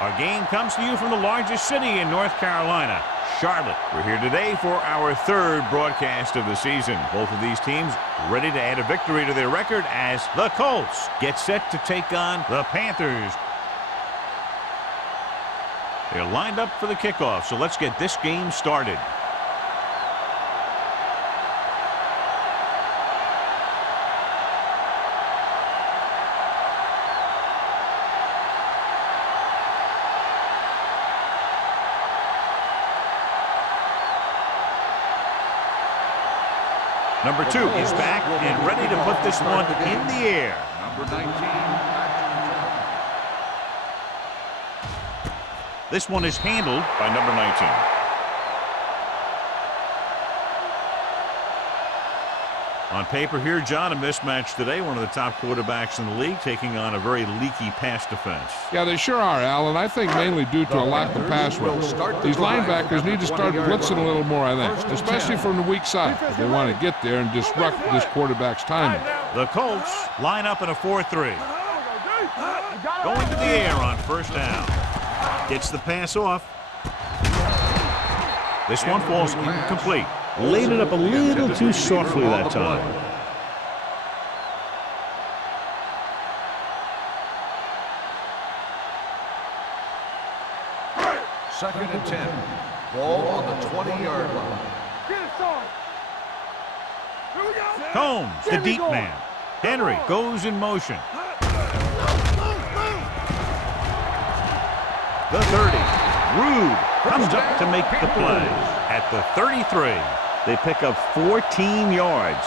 Our game comes to you from the largest city in North Carolina, Charlotte. We're here today for our third broadcast of the season. Both of these teams ready to add a victory to their record as the Colts get set to take on the Panthers. They're lined up for the kickoff, so let's get this game started. Number 2 is back and ready to put this one in the air. Number 19. This one is handled by number 19. On paper here, John, a mismatch today. One of the top quarterbacks in the league taking on a very leaky pass defense. Yeah, they sure are, Alan. I think mainly due to a lack of pass rush. These linebackers need to start blitzing a little more, I think, especially from the weak side if they want to get there and disrupt this quarterback's timing. The Colts line up in a 4-3. Going to the air on first down. Gets the pass off. This one falls incomplete. Laid it up a little too softly that time. Second and 10. Ball on the 20-yard line. Combs, the deep man. Henry goes in motion. The 30. Rude comes up to make the play. At the 33, they pick up 14 yards.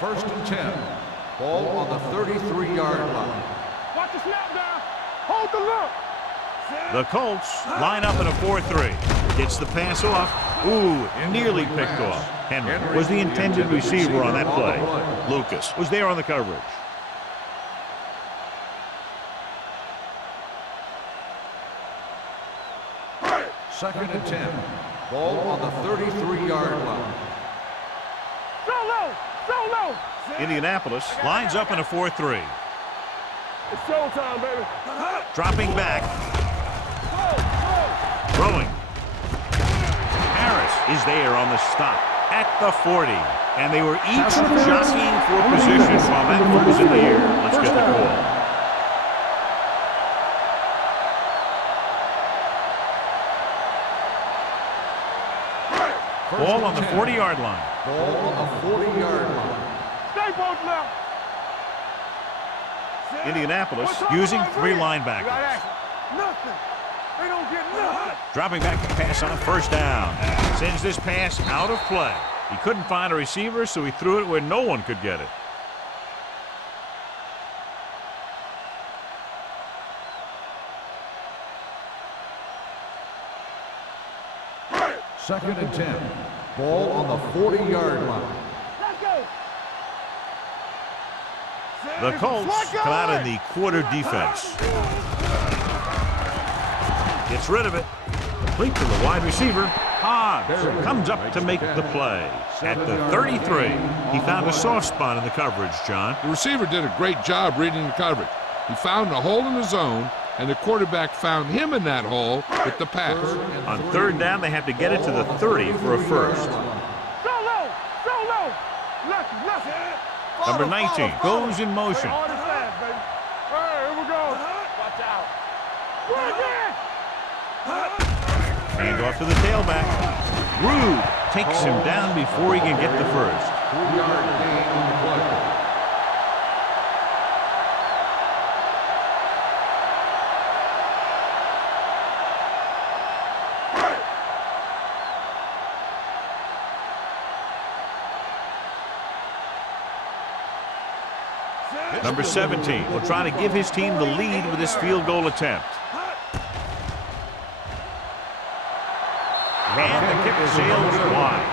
First and 10. Ball on the 33-yard line. Watch the snap down. Hold the look. The Colts line up in a 4-3. Gets the pass off. Ooh, nearly picked off. Henry was the intended receiver on that play. Lucas was there on the coverage. Second and 10. Ball on the 33-yard line. Solo. Indianapolis lines up in a 4-3. It's showtime, baby. Dropping back. Throwing. Harris is there on the stop at the 40. And they were each jockeying for position while that one was in the air. Let's get the call. Ball on the 40-yard line. Ball on the 40-yard line. Stay both now. Indianapolis using 3 linebackers. Nothing. They don't get nothing. Dropping back to pass on first down. Sends this pass out of play. He couldn't find a receiver, so he threw it where no one could get it. Second and 10. Ball on the 40-yard line. Let's go. The Colts come out in the quarter defense. Gets rid of it. Complete to the wide receiver. Hobbs comes up to make the play. At the 33, he found a soft spot in the coverage, John. The receiver did a great job reading the coverage. He found a hole in the zone, and the quarterback found him in that hole with the pass. On third down, they have to get it to the 30 for a first. Solo. Lucky. Number 19 goes in motion. Hard and fast, baby. All right, here we go. Watch out. Work it. Hand off to the tailback. Rude takes him down before he can get the first. 3-yard gain on the play. Number 17 will try to give his team the lead with this field goal attempt. And the kick sails wide.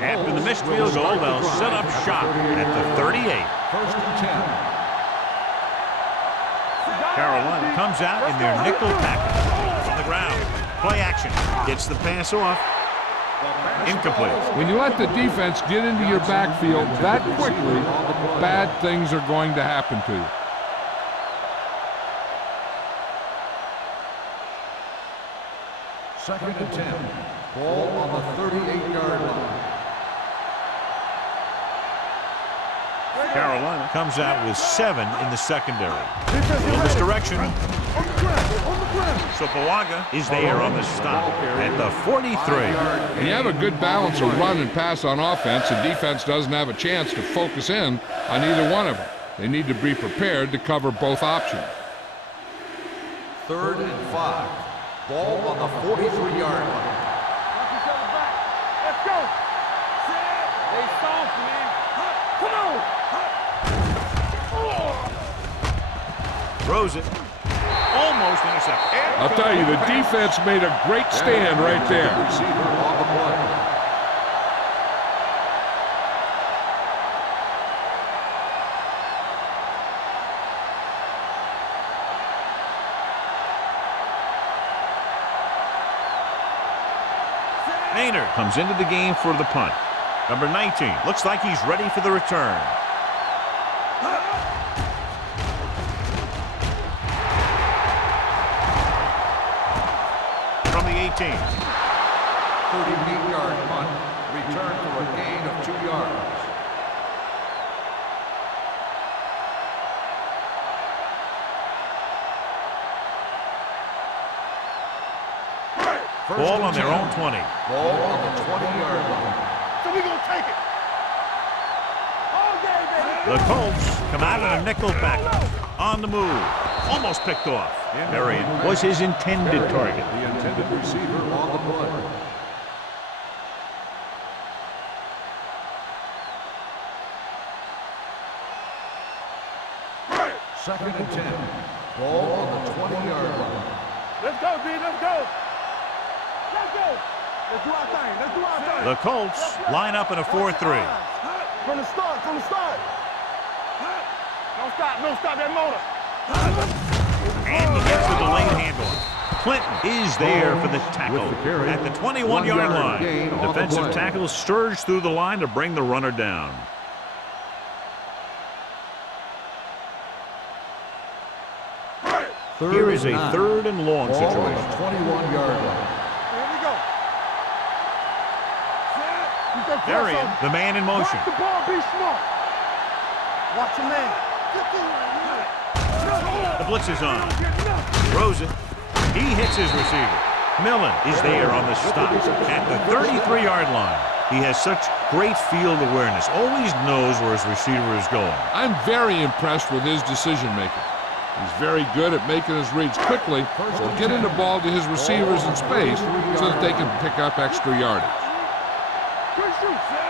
After the missed field goal, they'll set up shop at the 38. First and 10. Carolina comes out in their nickel package. On the ground. Play action. Gets the pass off. Incomplete. When you let the defense get into your backfield that quickly, bad things are going to happen to you. Second and 10. Ball on the 38-yard line. Carolina comes out with 7 in the secondary. Little misdirection. Sopoaga is there on the stop at the 43. And you have a good balance of run and pass on offense, and defense doesn't have a chance to focus in on either one of them. They need to be prepared to cover both options. Third and 5. Ball on the 43-yard line. Let's go. They soft, man. Come on. Throws it. Almost intercepted. I'll tell you, the defense made a great stand right there. Receiver on the play. Maynard comes into the game for the punt. Number 19 looks like he's ready for the return. From the 18. 38-yard punt. Return for a gain of 2 yards. Ball on their own 20. Ball on the 20-yard line. So we gonna take it. All day, baby. The Colts come out in a nickel package. On the move. Almost picked off. Marion was his intended target. The intended receiver on the play. Second and 10. Ball on the 20-yard line. Let's go, B. Let's go. Let's go. Let's do our thing. Let's do our thing. The Colts line up in a 4-3. From the start. From the start. Don't stop. Don't stop that motor. And he gets the delayed handoff. Clinton is there for the tackle at the 21-yard line. Defensive tackle surged through the line to bring the runner down. Here is a 3rd and long situation. 21-yard line. Here we go. Marion, the man in motion. Watch the ball. Be smart. Watch your man. The blitz is on. Throws it. He hits his receiver. Millen is there on the stop at the 33-yard line. He has such great field awareness. Always knows where his receiver is going. I'm very impressed with his decision-making. He's very good at making his reads quickly, so getting the ball to his receivers in space so that they can pick up extra yardage.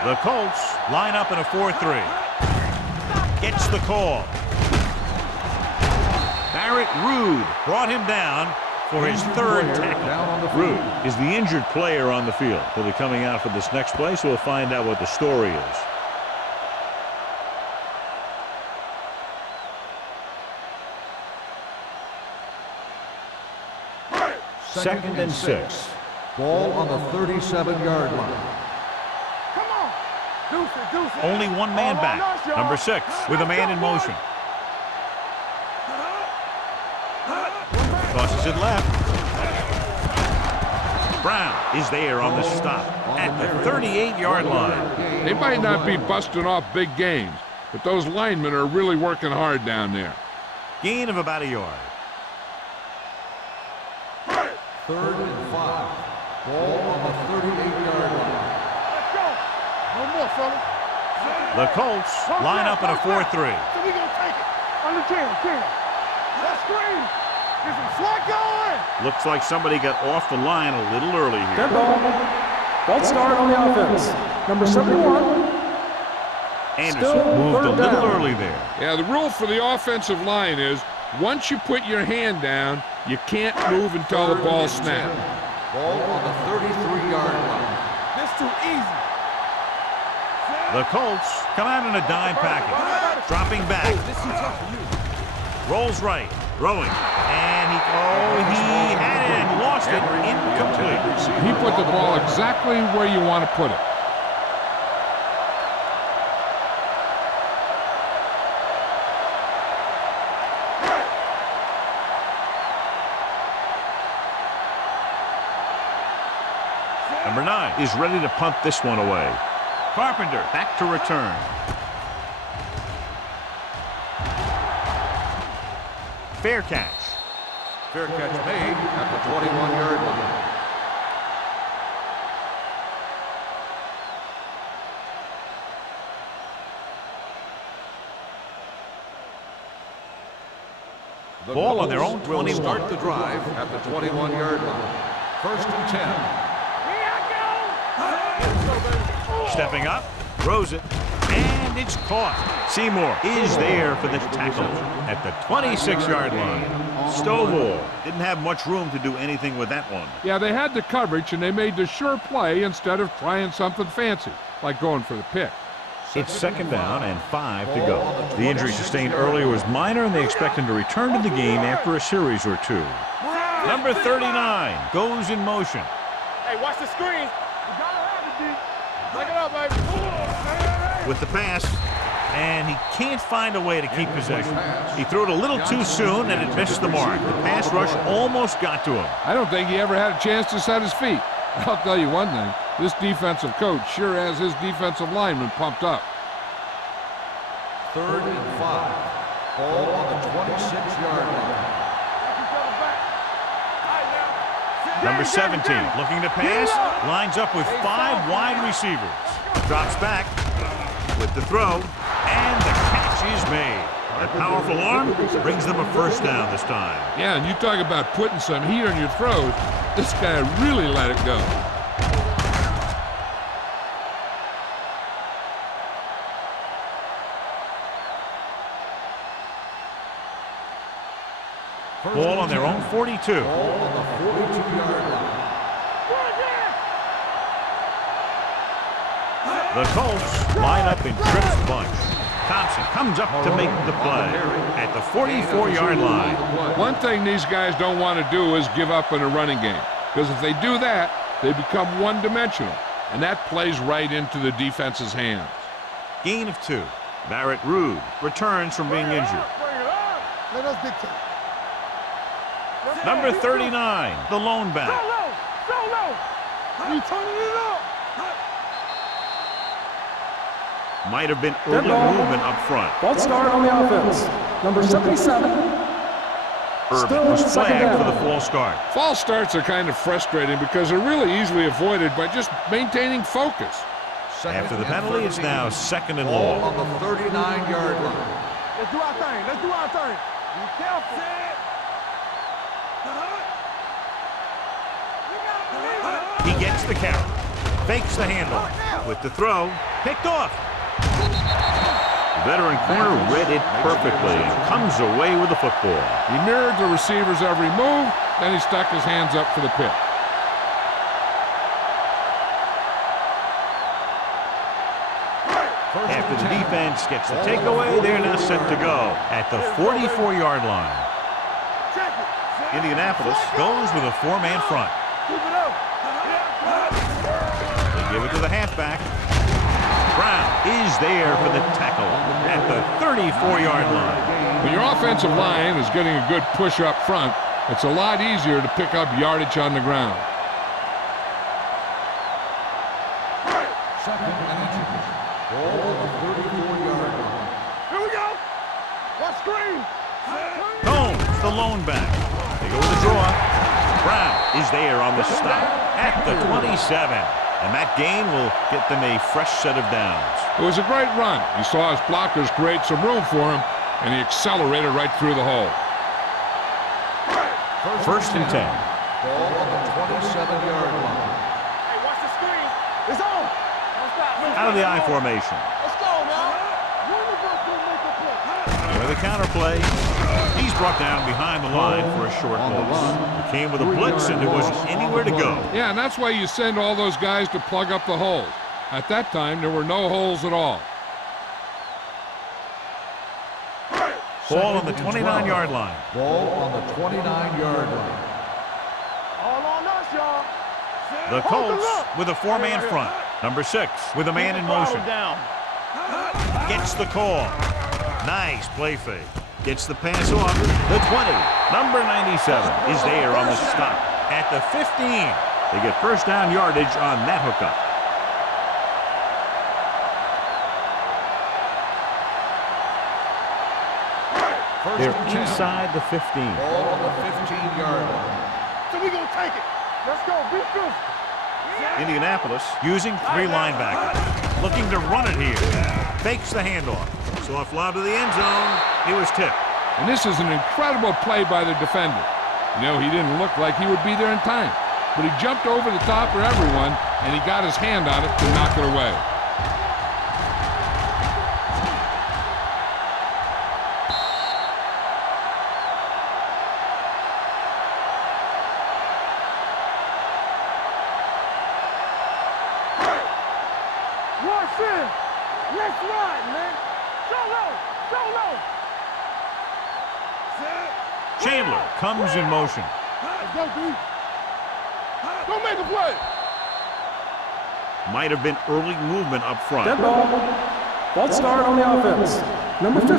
The Colts line up in a 4-3. Gets the call. Barrett Rude brought him down for his 3rd tackle. Rude is the injured player on the field. He'll be coming out for this next play, so we'll find out what the story is. Second and 6. Ball on the 37-yard line. Come on. Deuce it, deuce it. Only one man back. Number 6 with a man in motion. Tosses it left. Brown is there on the stop at the 38-yard line. They might not be busting off big games, but those linemen are really working hard down there. Gain of about a yard. 3rd and 5. Ball on the 38-yard line. Let's go. No more, fellas. The Colts line up in a 4-3. So we gonna take it. On the 10. Let's scream. Get some slack going. Looks like somebody got off the line a little early here. Dead ball. False start on the offense. Number 71. Anderson Still moved a third little down. early there. Yeah, the rule for the offensive line is once you put your hand down, you can't move until the ball snaps. Ball on the 33-yard line. This too easy. The Colts come out in a dime package. Dropping back. Rolls right. Throwing. And he had it and lost it. Incomplete. He put the ball exactly where you want to put it. Number 9 is ready to punt this one away. Carpenter back to return. Fair catch. Fair catch made at the 21-yard line. The Ball on their own will 21. Start the drive at the 21-yard line. 1st and 10. Stepping up, throws it, and it's caught. Seymour is there for the tackle at the 26-yard line. Stovall didn't have much room to do anything with that one. Yeah, they had the coverage, and they made the sure play instead of trying something fancy, like going for the pick. It's 2nd down and 5 to go. The injury sustained earlier was minor, and they expect him to return to the game after a series or 2. Number 39 goes in motion. Hey, watch the screen. You gotta have it, D. Take it up, baby. With the pass, and he can't find a way to keep possession. He threw it a little too soon, and it missed the mark. The pass rush almost got to him. I don't think he ever had a chance to set his feet. I'll tell you one thing, this defensive coach sure has his defensive lineman pumped up. 3rd and 5. Ball on the 26-yard line. Number 17 looking to pass, lines up with 5 wide receivers. Drops back with the throw, and the catch is made. That powerful arm brings them a 1st down this time. Yeah, and you talk about putting some heat on your throws. This guy really let it go. Ball on their own 42. Ball on the 42-yard line. The Colts line up in Tripp's bunch. Thompson comes up to make the play at the 44-yard line. One thing these guys don't want to do is give up in a running game, because if they do that, they become one-dimensional, and that plays right into the defense's hands. Gain of 2. Barrett Rude returns from being injured. Let us dictate. Number 39, the lone back. You turning it up. Might have been early movement up front. False start on the offense. Number 77. Urban was flagged for the false start. False starts are kind of frustrating because they're really easily avoided by just maintaining focus. After the penalty, it's now 2nd and Ball long. on the 39-yard line. Let's do our thing. Let's do our thing. Be careful. He gets the carry, fakes the handoff with the throw, picked off. The veteran corner read it perfectly and comes away with the football. He mirrored the receiver's every move, then he stuck his hands up for the pick. After the defense gets the takeaway, they're now set to go at the 44-yard line. Indianapolis goes with a 4-man front. They give it to the halfback. Brown is there for the tackle at the 34-yard line. When your offensive line is getting a good push up front, it's a lot easier to pick up yardage on the ground. 2nd and inches. Ball on the 34-yard line. Here we go. Watch screen. Combs, the lone back. They go with the draw. Brown is there on the stop at the 27. And that gain will get them a fresh set of downs. It was a great run. He saw his blockers create some room for him, and he accelerated right through the hole. 1st and 10. Ball on the 27-yard line. Hey, watch the screen. It's on. Don't stop. Out of the I formation. Let's go, man. One of us will make a play. With a counter play, he's brought down behind the line for a short loss. He came with a blitz, and there wasn't anywhere to go. Yeah, and that's why you send all those guys to plug up the holes. At that time, there were no holes at all. Ball on the 29-yard line. Ball on the 29-yard line. All on us, y'all. The Colts with a four-man front. Number 6 with a man in motion. Gets the call. Nice play fake. Gets the pass off. The 20. Number 97 is there on the stop. At the 15. They get first down yardage on that hookup. They're inside the 15. Ball on the 15-yard line. So we gonna take it. Let's go. Be physical. Indianapolis using 3 linebackers. Looking to run it here. Fakes the handoff. Soft lob to the end zone. He was tipped. And this is an incredible play by the defender. You know, he didn't look like he would be there in time, but he jumped over the top of everyone, and he got his hand on it to knock it away. Rush in. Let's ride, man. Solo. Chandler comes in motion. Let's go, D. Don't make a play. Might have been early movement up front. Dead ball. False start on the offense. Number 15.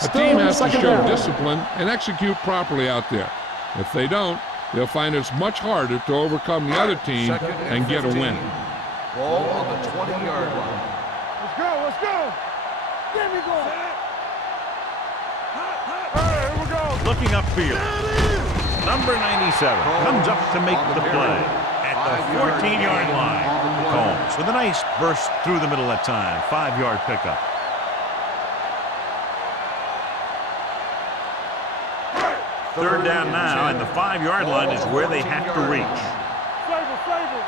A team has to show discipline and execute properly out there. If they don't, they'll find it's much harder to overcome the other team and get a win. Ball on the 20-yard line. Let's go. There we go. Here we go. Looking upfield. Number 97 comes up to make the play at the 14-yard line. Combs with a nice burst through the middle that time. 5-yard pickup. Third down now, and the 5-yard line is where they have to reach. Flavor.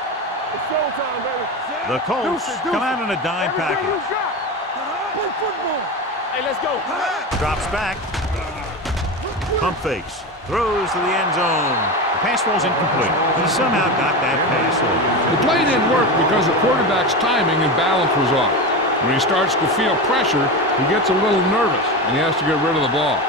It's showtime, baby. The Colts come out in a dime Everything you package. got. Play football. Hey, let's go. Drops back. Pump fakes. Throws to the end zone. The pass falls incomplete. He somehow got that pass over. The play didn't work because the quarterback's timing and balance was off. When he starts to feel pressure, he gets a little nervous, and he has to get rid of the ball.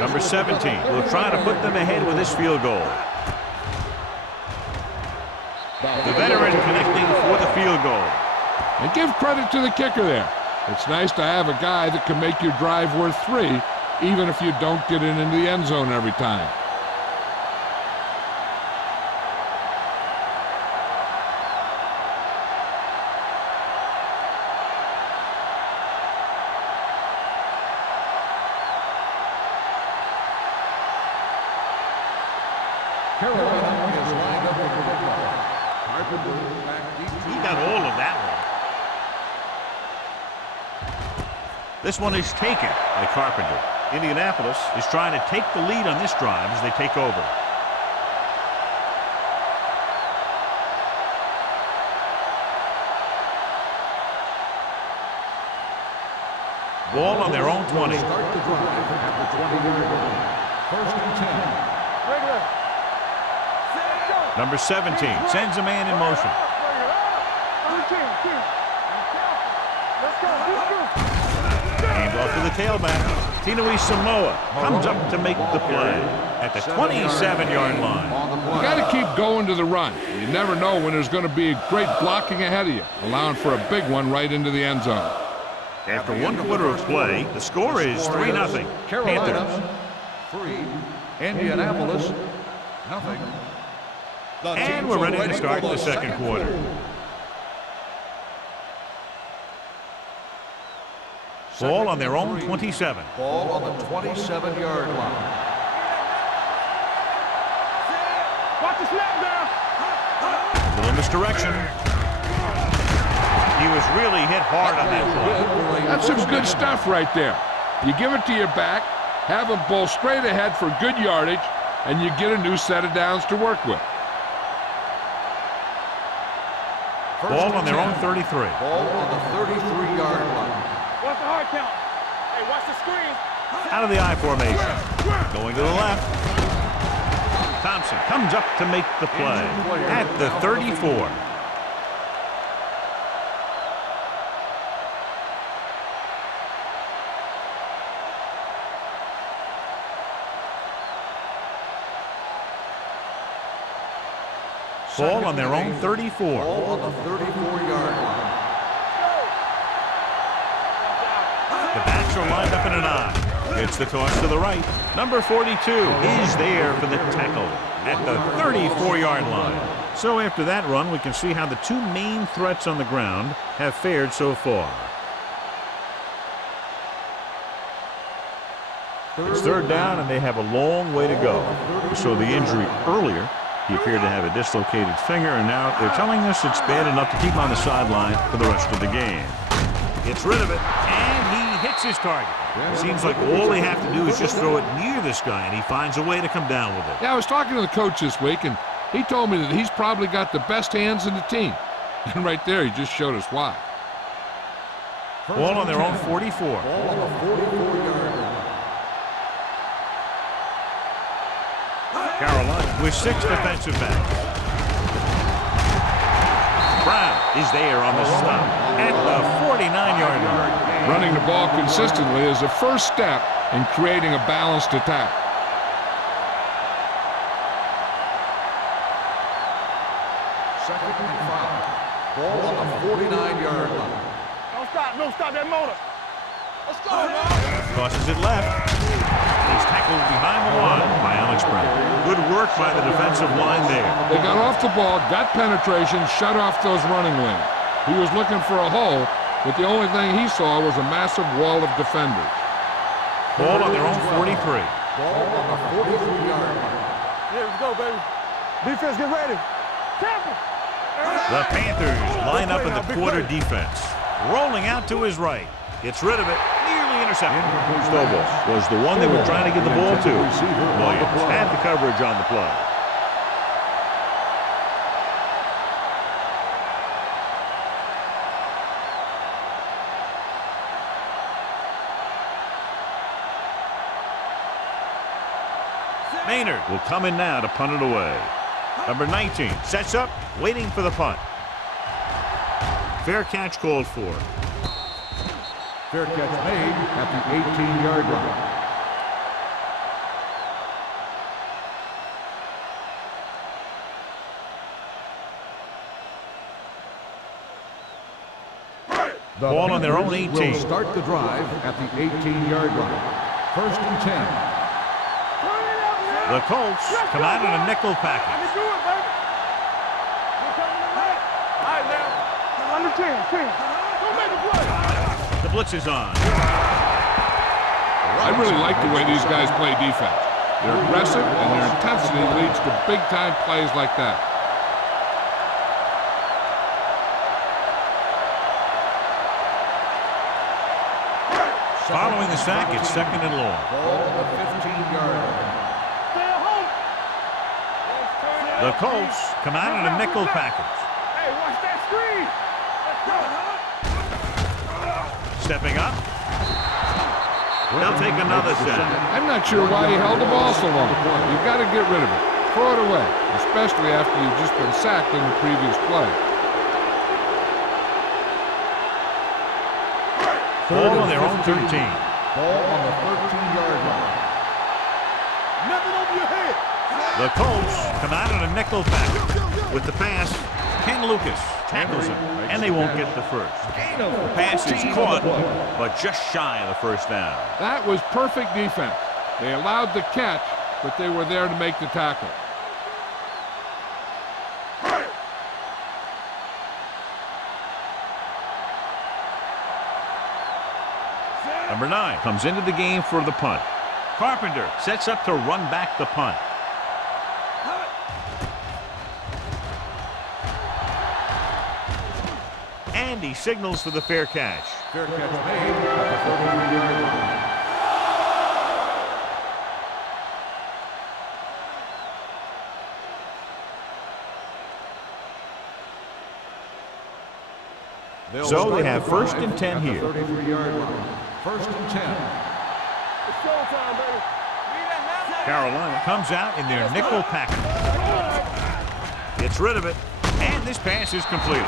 Number 17 will try to put them ahead with this field goal. The veteran connecting for the field goal. And give credit to the kicker there. It's nice to have a guy that can make your drive worth 3, even if you don't get it into the end zone every time. Carolina is lined up with the football. Carpenter back deep. He got all of that one. This one is taken by Carpenter. Indianapolis is trying to take the lead on this drive as they take over. Ball on their own 20. Start the drive at the 20-yard line. First and 10. Regular. Number 17 sends a man in motion. Hand off to the tailback. Tinui Samoa comes up to make the play at the 27-yard line. You got to keep going to the run. You never know when there's going to be great blocking ahead of you, allowing for a big one right into the end zone. After 1 quarter of play, the score is 3-0. Panthers. 3, Indianapolis, nothing. And we're ready to start the second quarter. Ball on their own 27. Ball on the 27-yard line. Watch the snap down. A little misdirection. He was really hit hard on that play. That's some good stuff right there. You give it to your back, have him bowl straight ahead for good yardage, and you get a new set of downs to work with. Ball on their own 33. Ball on the 33-yard line. Watch the hard count. Hey, watch the screen. Out of the I formation. Going to the left. Thompson comes up to make the play at the 34. Ball on their own 34. Ball on the 34-yard line. The backs are lined up in an I. It's the toss to the right. Number 42 is there for the tackle at the 34-yard line. So after that run, we can see how the two main threats on the ground have fared so far. It's third down, and they have a long way to go. We saw the injury earlier. He appeared to have a dislocated finger, and now they're telling us it's bad enough to keep him on the sideline for the rest of the game. Gets rid of it, and he hits his target. Seems like all they have to do is just throw it near this guy, and he finds a way to come down with it. Yeah, I was talking to the coach this week, and he told me that he's probably got the best hands in the team. And right there, he just showed us why. Ball on their own 44. Ball on the 44-yard line. Carolina with 6 defensive backs. Brown is there on the stop at the 49-yard line. Running the ball consistently is the first step in creating a balanced attack. Second and 5. Ball on the 49-yard line. Don't stop that motor. Let's go, man. Tosses it left. He's tackled behind the line by Alex Brown. Good work by the defensive line there. They got off the ball, got penetration, shut off those running lanes. He was looking for a hole, but the only thing he saw was a massive wall of defenders. Ball on their own 43. Ball on the 43-yard line. Here we go, baby. Defense, get ready. Careful. The Panthers line up in the quarter defense. Rolling out to his right. Gets rid of it. Nearly intercepted. Stovall was the one they were trying to get the ball to. Williams had the coverage on the play. Maynard will come in now to punt it away. Number 19 sets up, waiting for the punt. Fair catch called for. Fair catch made at the 18-yard line. The Ball on their own Panthers 18. will start the drive at the 18-yard line. First and 10. The Colts come out in a nickel package. Let me do it, baby. You're coming to right. All right, now. Under 10. Don't make a play. The blitz is on. I really like the way these guys play defense. They're aggressive, and their intensity leads to big-time plays like that. Following the sack, it's second and long. Ball on the 15-yard line. Stay at home. The Colts come out in a nickel package. Hey, watch that screen. Let's go. Stepping up. They'll take another sack. I'm not sure why he held the ball so long. You've got to get rid of it. Throw it away, especially after you've just been sacked in the previous play. Ball on their own 13. Ball on the 13-yard line. Nothing over your head. The Colts come out in a nickel package. With the pass, Ken Lucas tackles him, and they won't get the first. The pass is caught, but just shy of the first down. That was perfect defense. They allowed the catch, but they were there to make the tackle. Number 9 comes into the game for the punt. Carpenter sets up to run back the punt. And he signals for the fair catch. Fair catch made at the 33-yard line. So they have first and 10 here. 33-yard line. First and 10. It's showtime, baby. Carolina comes out in their nickel package. Gets rid of it, and this pass is completed.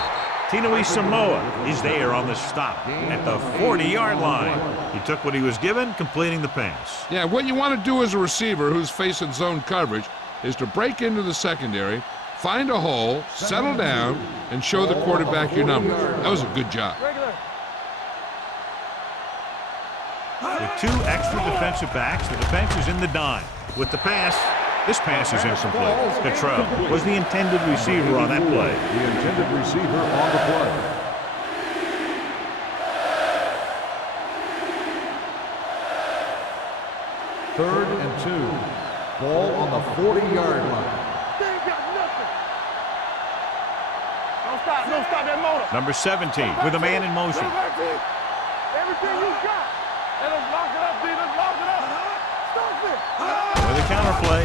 Tinui Samoa is there on the stop at the 40-yard line. He took what he was given, completing the pass. Yeah, what you want to do as a receiver who's facing zone coverage is to break into the secondary, find a hole, settle down, and show the quarterback your numbers. That was a good job. With 2 extra defensive backs, the defense is in the dime. With the pass, this pass is incomplete. Cottrell was the intended receiver on that play. The intended receiver on the play. Third and 2. Ball on the 40-yard line. They ain't got nothing. Don't stop that motor. Number 17 with a man in motion. Everything you got. Let us lock it up, D. Let's lock it up. Stop it. With a counterplay,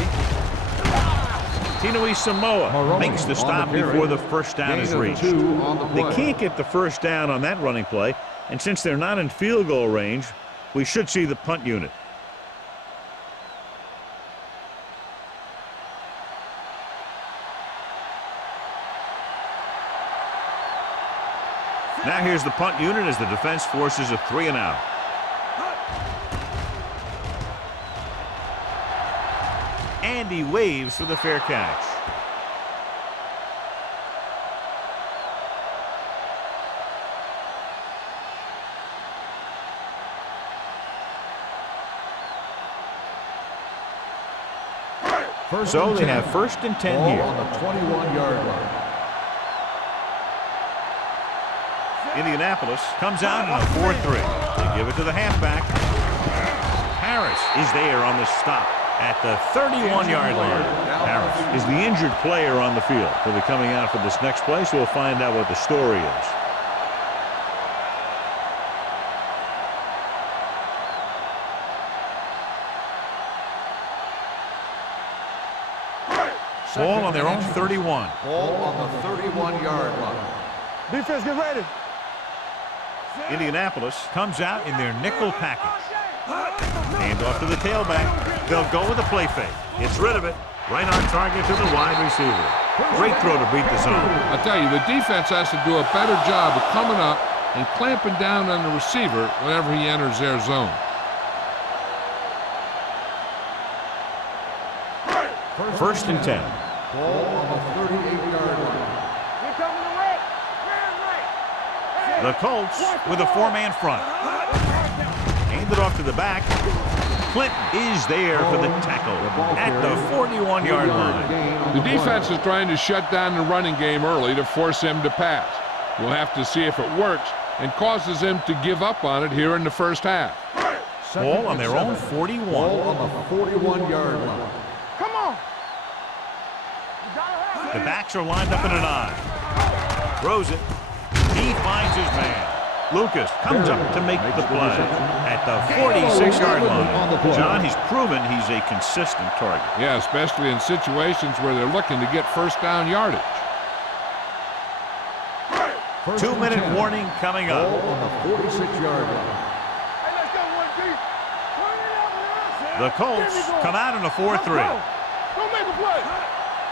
Tinui Samoa makes the stop before the first down is reached. They can't get the first down on that running play, and since they're not in field goal range, we should see the punt unit. Now here's the punt unit as the defense forces a 3-and-out. And he waves for the fair catch. So they have first and 10 here. On the 21-yard line. Indianapolis comes out in a 4-3. They give it to the halfback. Harris is there on the stop at the 31-yard line. Harris is the injured player on the field. He'll be coming out for this next play, so we'll find out what the story is. Ball on their own 31. Ball on the 31-yard line. Defense, get ready. Indianapolis comes out in their nickel package. Hand off to the tailback. They'll go with a play fake. Gets rid of it. Right on target to the wide receiver. Great throw to beat the zone. I tell you, the defense has to do a better job of coming up and clamping down on the receiver whenever he enters their zone. First and 10. Ball on the 38-yard line. The Colts with a 4-man front. Hand it off to the back. Clinton is there for the tackle at the 41-yard line. The defense is trying to shut down the running game early to force him to pass. We'll have to see if it works and causes him to give up on it here in the first half. Ball on their own 41. Ball on the 41-yard line. Come on. The backs are lined up in an I. Throws it. He finds his man. Lucas comes up to make the play at the 46-yard line. John, he's proven he's a consistent target. Yeah, especially in situations where they're looking to get first down yardage. 2-minute warning coming up. Ball on the 46-yard line. Hey, let's go, 1G. The Colts come out in a 4-3. Don't make a play.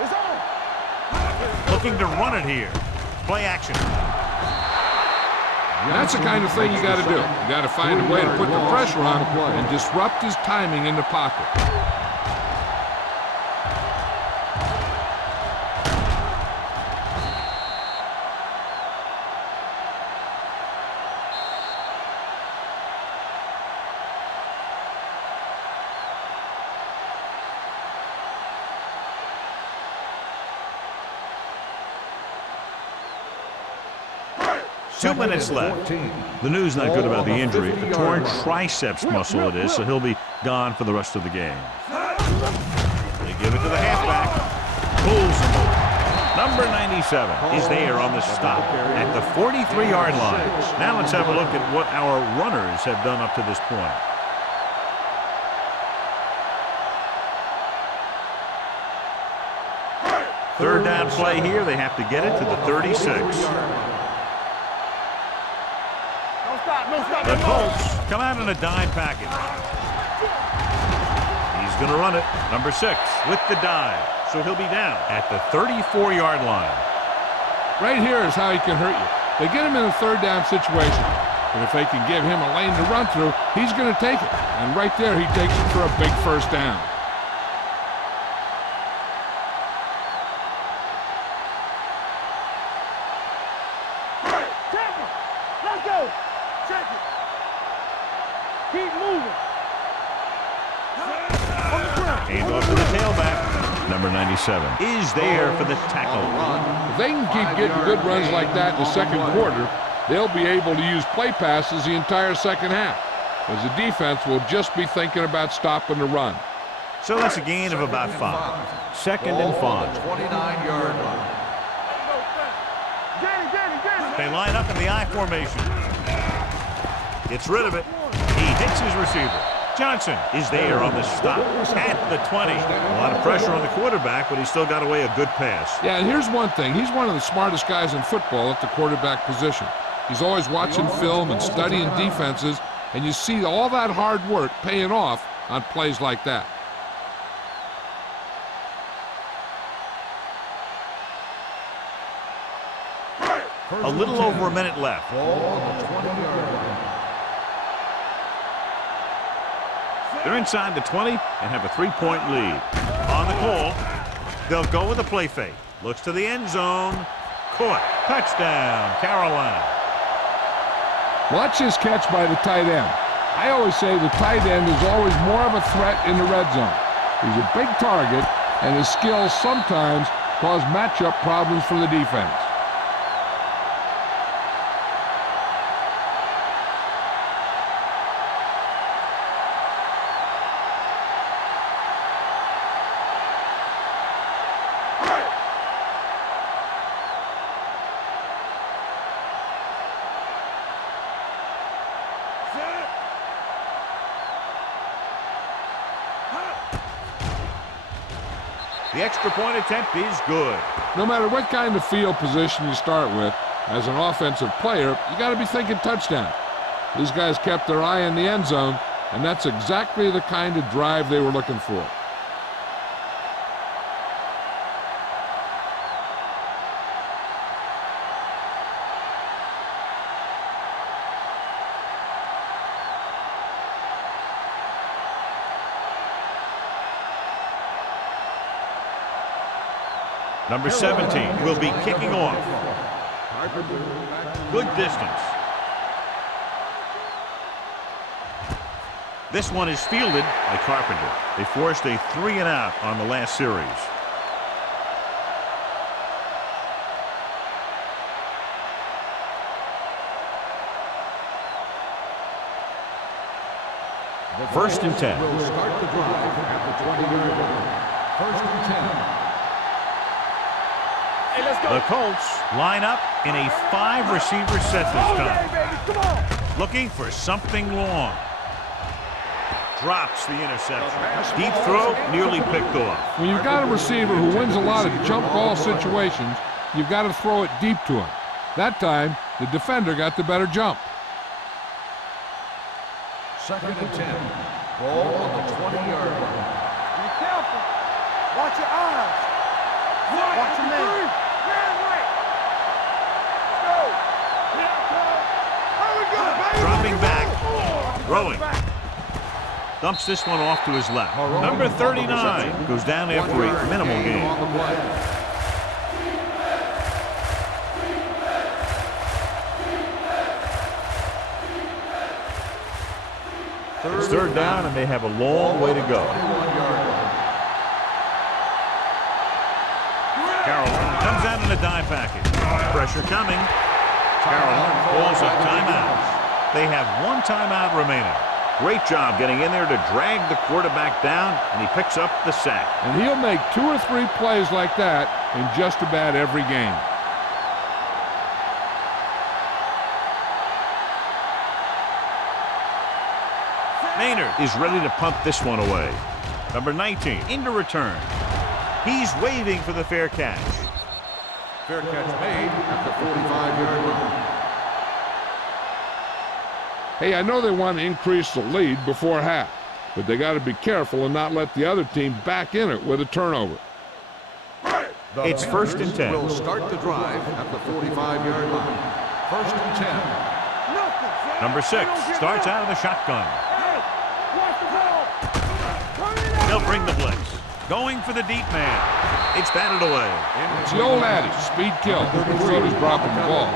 It's on. Looking to run it here. Play action. That's the kind of thing you got to do. You got to find a way to put the pressure on him and disrupt his timing in the pocket. Two minutes left. The news not good about the injury. A torn triceps muscle it is, so he'll be gone for the rest of the game. They give it to the halfback. Pulls. Number 97 is there on the stop at the 43-yard line. Now let's have a look at what our runners have done up to this point. Third down play here. They have to get it to the 36. The Colts come out in a dime package. He's He's going to run it. Number 6 with the dive. So he'll be down at the 34-yard line. Right here is how he can hurt you. They get him in a third down situation. But if they can give him a lane to run through, he's going to take it. And right there, he takes it for a big first down. Let's go. Check it. Keep moving. Hand off to the tailback. Number 97 is there for the tackle. If they can keep getting good runs like that in the second quarter, they'll be able to use play passes the entire second half, as the defense will just be thinking about stopping the run. So that's a gain of about 5. Second and 5. 29-yard line. They line up in the I formation. Gets rid of it. He hits his receiver. Johnson is there on the stop at the 20. A lot of pressure on the quarterback, but he still got away a good pass. Yeah, and here's one thing. He's one of the smartest guys in football at the quarterback position. He's always watching film and studying defenses, and you see all that hard work paying off on plays like that. A little over a minute left. They're inside the 20 and have a 3-point lead. On the call, they'll go with a play fake. Looks to the end zone. Caught. Touchdown, Carolina. Watch this catch by the tight end. I always say the tight end is always more of a threat in the red zone. He's a big target, and his skills sometimes cause matchup problems for the defense. The extra point attempt is good. No matter what kind of field position you start with, as an offensive player, you got to be thinking touchdown. These guys kept their eye on the end zone, and that's exactly the kind of drive they were looking for. Number 17 will be kicking off. Good distance. This one is fielded by Carpenter. They forced a 3-and-out on the last series. First and 10. Will start the drive at the 20-yard line. First and 10. The Colts line up in a 5-receiver set this time. Looking for something long. Drops the interception. Deep throw, nearly picked off. When you've got a receiver who wins a lot of jump ball situations, you've got to throw it deep to him. That time, the defender got the better jump. Second and 10. Ball on the 20-yard line. Be careful. Watch your eyes. Watch your man. Dropping back. Throwing. Dumps this one off to his left. Number 39 goes down after a minimal gain. It's third down, and they have a long way to go. Carolina comes out in a dive package. Pressure coming. Carolina calls a timeout. They have one timeout remaining. Great job getting in there to drag the quarterback down, and he picks up the sack. And he'll make 2 or 3 plays like that in just about every game. Maynard is ready to punt this one away. Number 19 into return. He's waving for the fair catch. Fair catch made at the 45-yard line. Hey, I know they want to increase the lead before half, but they got to be careful and not let the other team back in it with a turnover. It's first and 10. Will start the drive at the 45-yard line. First and 10. Number 6 starts out of the shotgun. They'll bring the blitz. Going for the deep man. It's batted away. It's the old adage, speed kills. So does dropping the ball.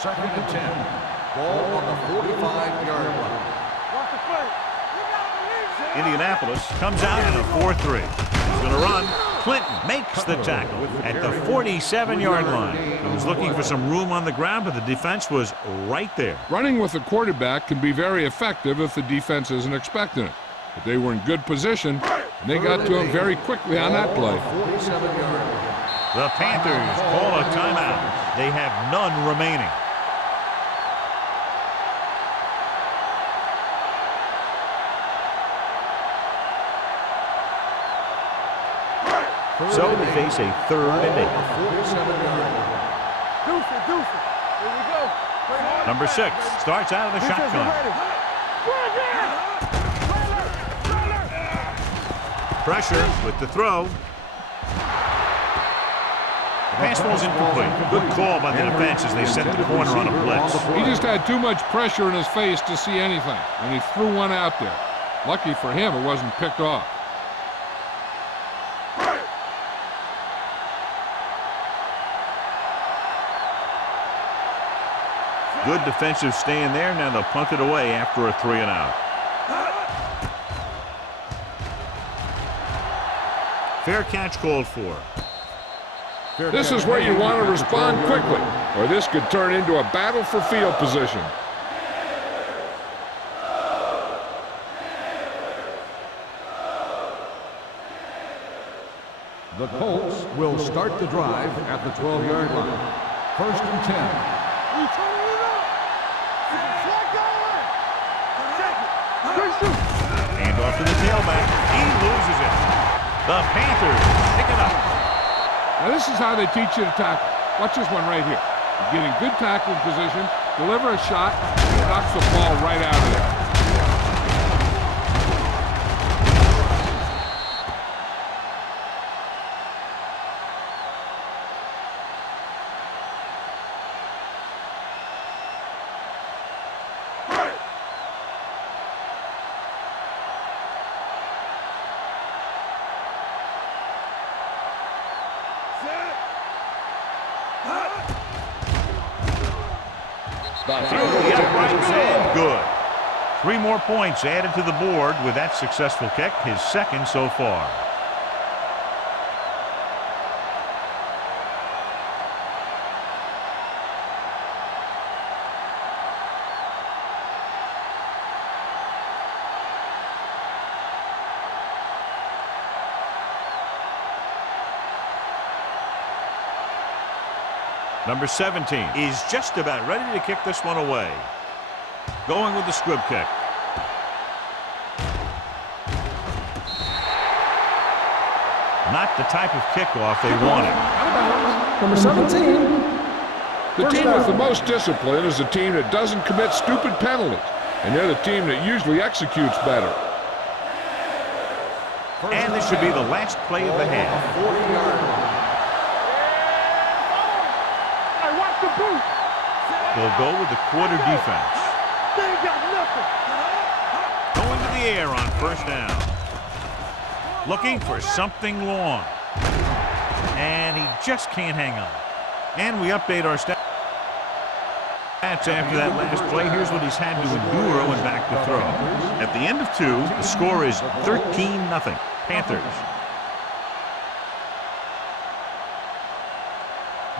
Second and 10. Ball on the 45-yard line. Indianapolis comes out in a 4-3. He's going to run. Clinton makes the tackle at the 47-yard line. He was looking for some room on the ground, but the defense was right there. Running with the quarterback can be very effective if the defense isn't expecting it. But they were in good position, and they got to him very quickly on that play. The Panthers call a timeout. They have none remaining. So they face a 3rd and 8. Number 6 starts out of the shotgun. Pressure with the throw. The pass falls incomplete. Good call by the defense as they set the corner on a blitz. He just had too much pressure in his face to see anything, and he threw one out there. Lucky for him, it wasn't picked off. Good defensive stand there. Now they'll punt it away after a 3 and out. Fair catch called for. This is where you want to respond quickly, or this could turn into a battle for field position. The Colts will start the drive at the 12-yard line. First and 10. Hand off to the tailback. He loses it. The Panthers pick it up. Now this is how they teach you to tackle. Watch this one right here. You get in good tackling position, deliver a shot, and knocks the ball right out of there. Through the uprights and good. 3 more points added to the board with that successful kick, his 2nd so far. Number 17 is just about ready to kick this one away. Going with the squib kick. Not the type of kickoff they wanted. Number 17. The team with the most discipline is the team that doesn't commit stupid penalties, and they're the team that usually executes better. And this should be the last play of the half. They'll go with the quarter defense. Going to the air on 1st down. Looking for something long. And he just can't hang on. And we update our stats after that last play. Here's what he's had to endure when back to throw. At the end of 2, the score is 13-0. Panthers.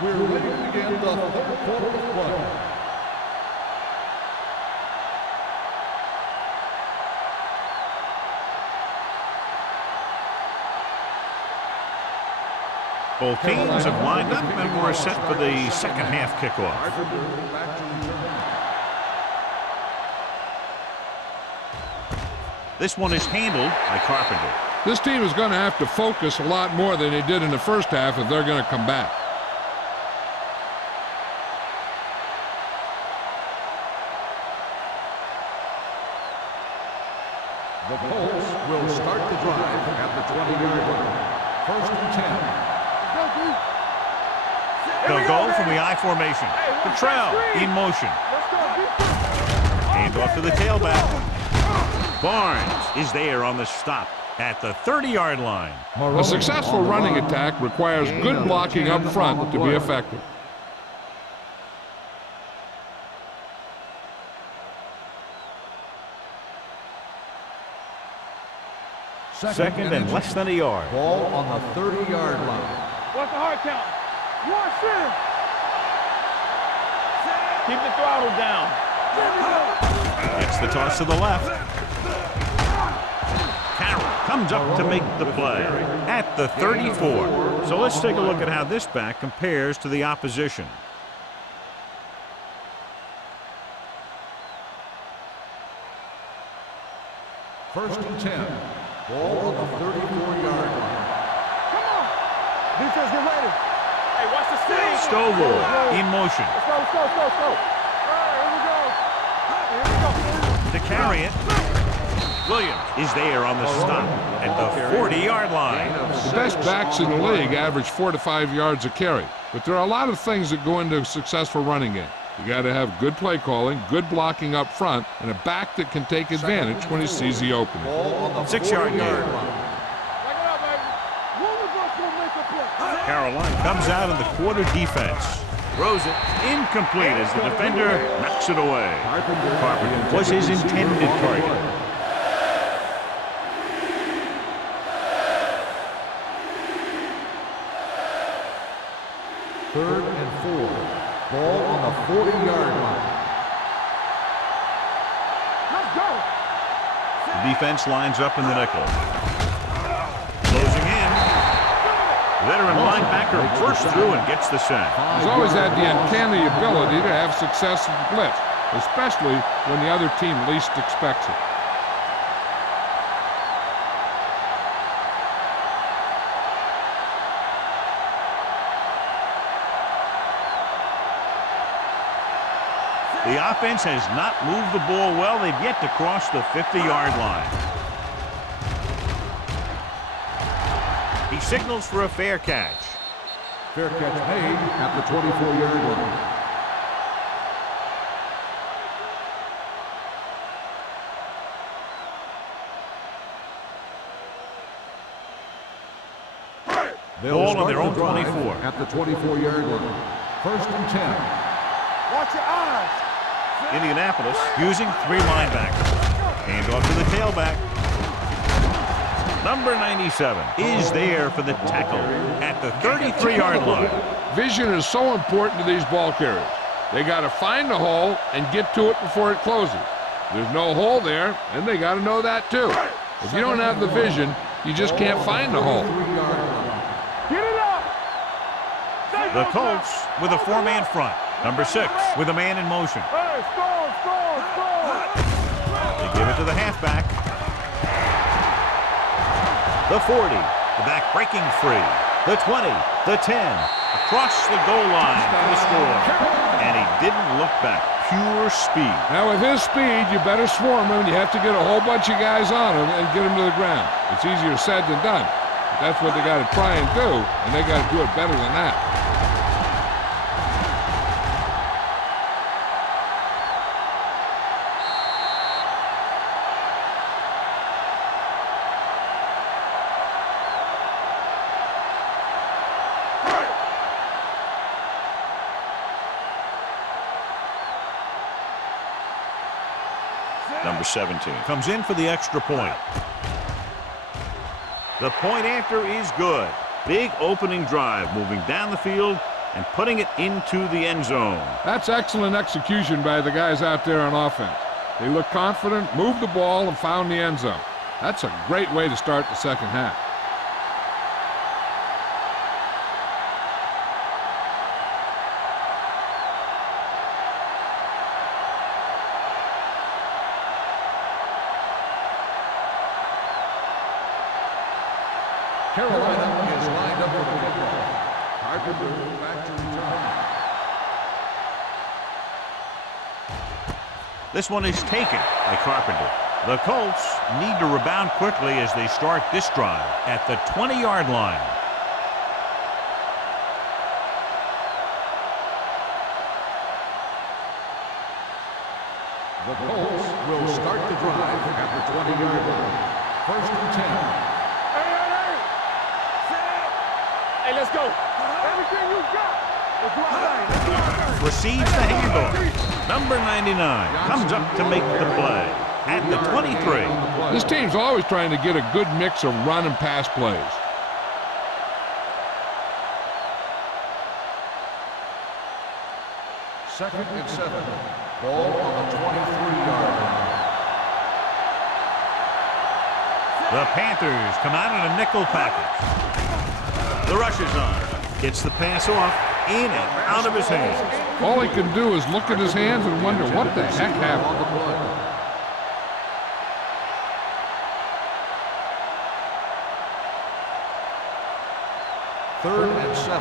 We're ready to begin the 3rd quarter of play. Both teams have lined up and we're set for the 2nd half kickoff. This one is handled by Carpenter. This team is going to have to focus a lot more than they did in the 1st half if they're going to come back. The Colts will start the drive at the 20-yard line. 1st and 10. They'll go from the I formation. Cottrell in motion. Hand off to the tailback. Barnes is there on the stop at the 30-yard line. A successful running attack requires good blocking up front to be effective. Second and less than a yard. Ball on the 30-yard line. What's the hard count? One, center. Keep the throttle down. Gets the toss to the left. Carroll comes up to make the play at the 34. So let's take a look at how this back compares to the opposition. First and 10. Ball on the 34-yard line. Come on. Defense, get ready. Hey, watch the steam. Stovall in motion. Let's go, let's go, let's go, let's go. All right, here we go. To carry it. Williams is there on the stop at the 40-yard line. The best backs in the league average 4 to 5 yards a carry, but there are a lot of things that go into a successful running game. You got to have good play calling, good blocking up front, and a back that can take advantage when he sees the opening. 6-yard gain. Carolina comes out in the quarter defense. Throws it incomplete as the defender knocks it away. Carpenter was his intended target. Third and 4. Ball on the 40-yard line. Let's go. The defense lines up in the nickel. Closing in. Veteran linebacker bursts through and gets the sack. He's always had the uncanny ability to have success in the blitz, especially when the other team least expects it. The offense has not moved the ball well. They've yet to cross the 50-yard line. He signals for a fair catch. Fair catch made at the 24-yard line. Ball on their own 24. At the 24-yard line. 1st and 10. Watch your eyes. Indianapolis using 3 linebackers. Hand off to the tailback. Number 97 is there for the tackle at the 33-yard line. Vision is so important to these ball carriers. They got to find the hole and get to it before it closes. There's no hole there, and they got to know that too. If you don't have the vision, you just can't find the hole. Get it up. The Colts with a 4-man front. Number 6 with a man in motion. Hey, score. They give it to the halfback. The 40. The back breaking free. The 20. The 10. Across the goal line for the score. And he didn't look back. Pure speed. Now with his speed, you better swarm him. You have to get a whole bunch of guys on him and get him to the ground. It's easier said than done. But that's what they got to try and do, and they got to do it better than that. Number 17 comes in for the extra point. The point after is good. Big opening drive, moving down the field and putting it into the end zone. That's excellent execution by the guys out there on offense. They look confident, moved the ball, and found the end zone. That's a great way to start the second half. Carolina is lined up for the kickoff. Carpenter back to return. This one is taken by Carpenter. The Colts need to rebound quickly as they start this drive at the 20-yard line. The Colts will start the drive at the 20-yard line. First and 10. Hey, let's go. Everything you got. Let's do our thing. Let's do our thing. Receives the handoff. Number 99 comes up to make the play at the 23. This team's always trying to get a good mix of run and pass plays. Second and 7. Ball on the 23-yard line. The Panthers come out in a nickel package. The rush is on. Gets the pass off, in and out of his hands. All he can do is look at his hands and wonder what the heck happened. Third and 7.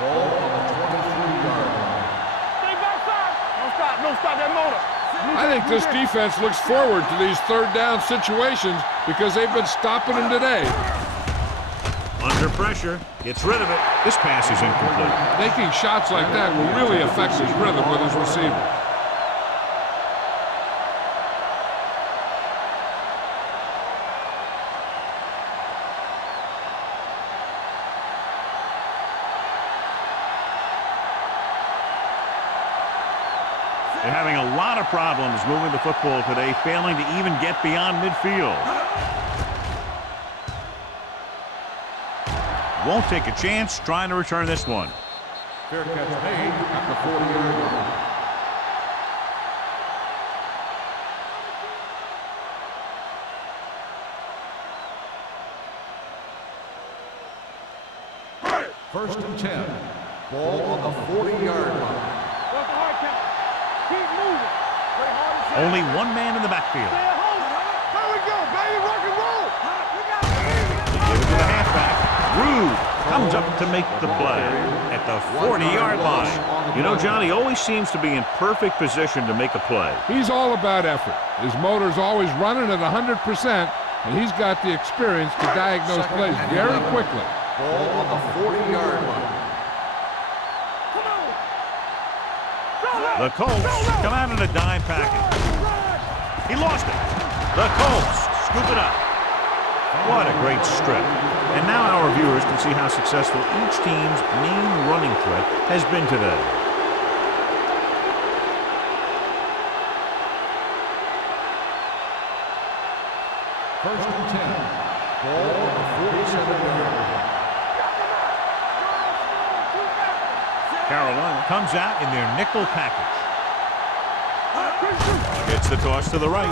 Ball on the 23-yard line. Stay backside. Don't stop that motor. I think this defense looks forward to these third down situations because they've been stopping them today. Under pressure, gets rid of it. This pass is incomplete. Making shots like that will really affect his rhythm with his receiver. They're having a lot of problems moving the football today, failing to even get beyond midfield. Won't take a chance trying to return this one. Fair catch made at the 40-yard line. First and 10. Ball on the 40-yard line. What's the hard count? Keep moving. Play hard as hell. Only one man in the backfield. Stay at home. There we go, baby. Rock and roll. We got They give it to the halfback. Rude comes up to make the play at the 40-yard line. You know, Johnny always seems to be in perfect position to make a play. He's all about effort. His motor's always running at 100%, and he's got the experience to diagnose plays very quickly. Ball on the 40-yard line. The Colts come out in a dime package. He lost it. The Colts scoop it up. What a great strip. And now our viewers can see how successful each team's main running threat has been today. First and 10. Ball on the 47-yard line. Carolina comes out in their nickel package. Gets the toss to the right.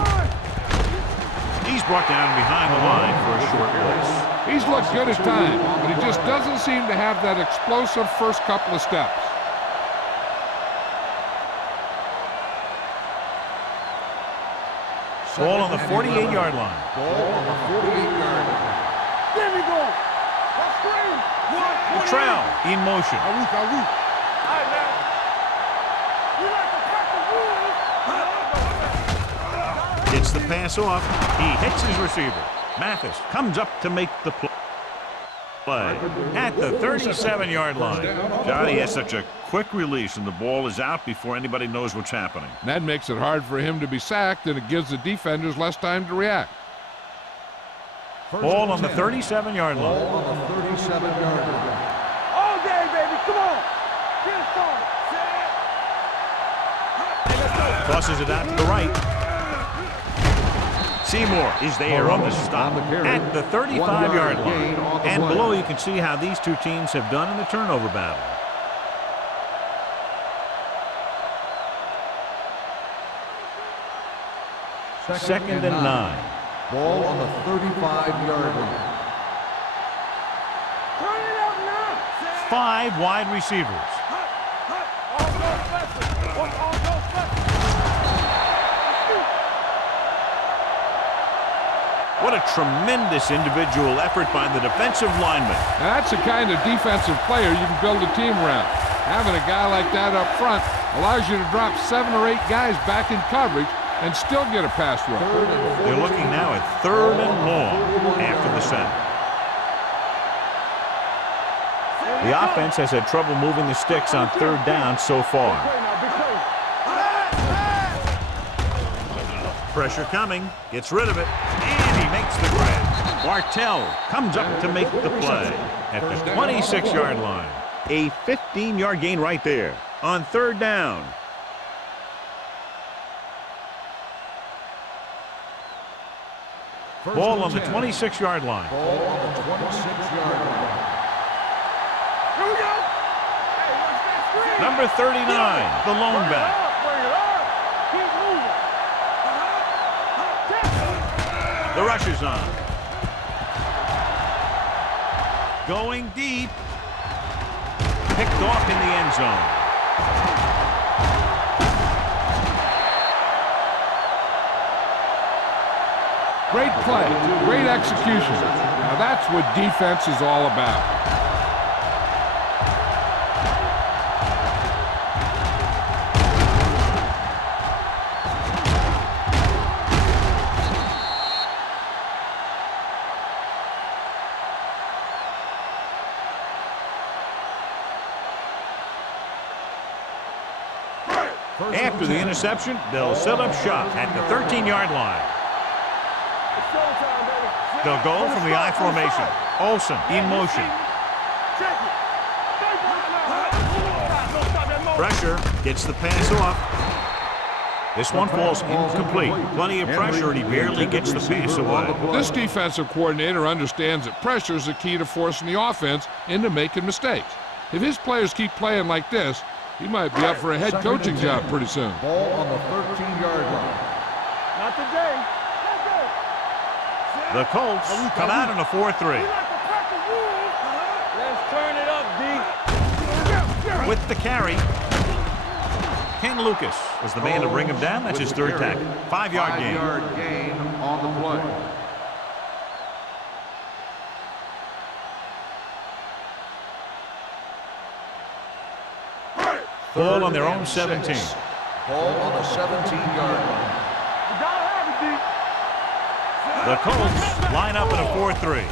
He's brought down behind the line for a short release. He's looked good at times, but he just doesn't seem to have that explosive first couple of steps. Ball on the 48-yard line. Ball on the 48-yard line. There we go. Let's scream. The trail in motion. All right, man. You like to cut the rules. Gets the pass off. He hits his receiver. Mathis comes up to make the play at the 37-yard line. Johnny has such a quick release, and the ball is out before anybody knows what's happening. That makes it hard for him to be sacked, and it gives the defenders less time to react. Ball on the 37-yard Ball line. on the 37-yard line. All day, baby. Come on. Get it started. Hey, let's go. Tosses it out to the right. Seymour is there on the stop at the 35-yard line. And below you can see how these two teams have done in the turnover battle. Second and 9. Ball on the 35-yard line. Turn it up now. 5 wide receivers. All go special. All go special. What a tremendous individual effort by the defensive lineman. Now, that's the kind of defensive player you can build a team around. Having a guy like that up front allows you to drop 7 or 8 guys back in coverage and still get a pass rush. They're looking now at 3rd and long after the set. The offense has had trouble moving the sticks on 3rd down so far. Pressure coming, gets rid of it, and he makes the grab. Bartell comes up to make the play at the 26-yard line. A 15-yard gain right there on 3rd down. Ball on the 26-yard line. Ball on the 26-yard line. Here we go. Hey, watch that screen. Number 39, the lone back. Bring it up. Keep moving. The rush is on. Going deep. Picked off in the end zone. Great play, great execution. Now that's what defense is all about. After the interception, they'll set up shop at the 13-yard line. They'll go from the I formation. Olsen in motion. Pressure gets the pass off. This one falls incomplete. Plenty of pressure, and he barely gets the pass away. This defensive coordinator understands that pressure is the key to forcing the offense into making mistakes. If his players keep playing like this, he might be up for a head coaching job pretty soon. Ball on the 13-yard line. Not today. The Colts come out in a 4-3. Let's turn it up, D. With the carry, Ken Lucas was the man to bring him down. That's his 3rd tackle. 5-yard gain. 5-yard gain on the play. Ball on their own 17. Ball on the 17-yard line. The Colts line up in a 4-3.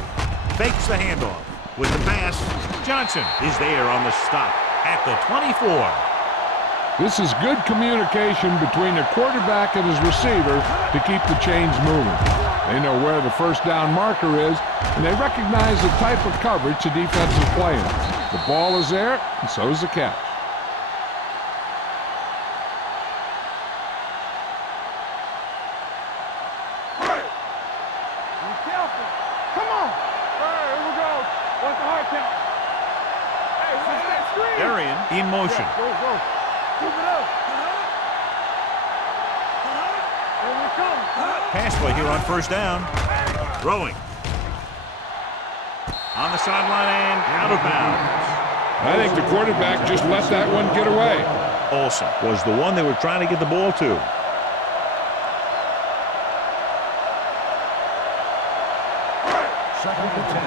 Fakes the handoff. With the pass, Johnson is there on the stop at the 24. This is good communication between the quarterback and his receiver to keep the chains moving. They know where the 1st down marker is, and they recognize the type of coverage the defense is playing. The ball is there, and so is the catch. In motion. Go. Keep it up. Here we come. Pass play here on 1st down. Throwing. On the sideline and out of bounds. I think the quarterback just let that one get away. Olsen was the one they were trying to get the ball to. Second and 10.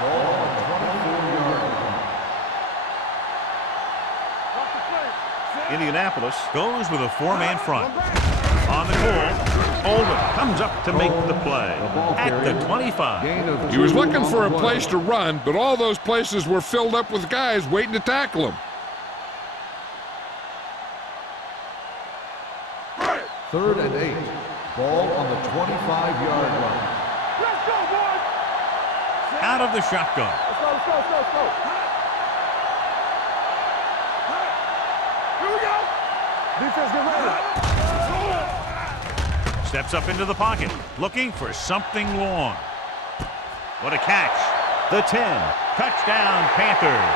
Ball on the 24-yard line. Indianapolis goes with a 4-man front. On the call, Oldham comes up to make the play at the 25. He was looking for a place to run, but all those places were filled up with guys waiting to tackle him. 3rd and 8. Ball on the 25-yard line. Let's go, boys. Out of the shotgun. Let's go. Here we go. Defense, get ready. Steps up into the pocket, looking for something long. What a catch. The 10. Touchdown, Panthers.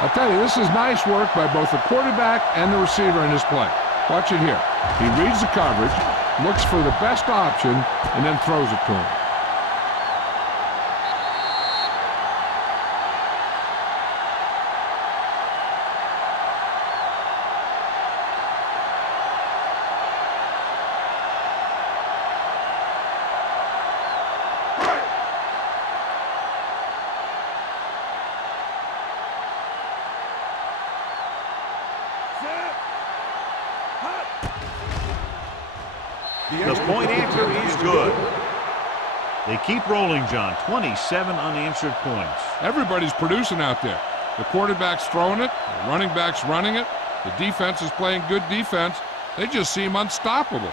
I'll tell you, this is nice work by both the quarterback and the receiver in this play. Watch it here. He reads the coverage, looks for the best option, and then throws it to him. The point answer is good. They keep rolling, John. 27 unanswered points. Everybody's producing out there. The quarterback's throwing it, the running back's running it, the defense is playing good defense. They just seem unstoppable.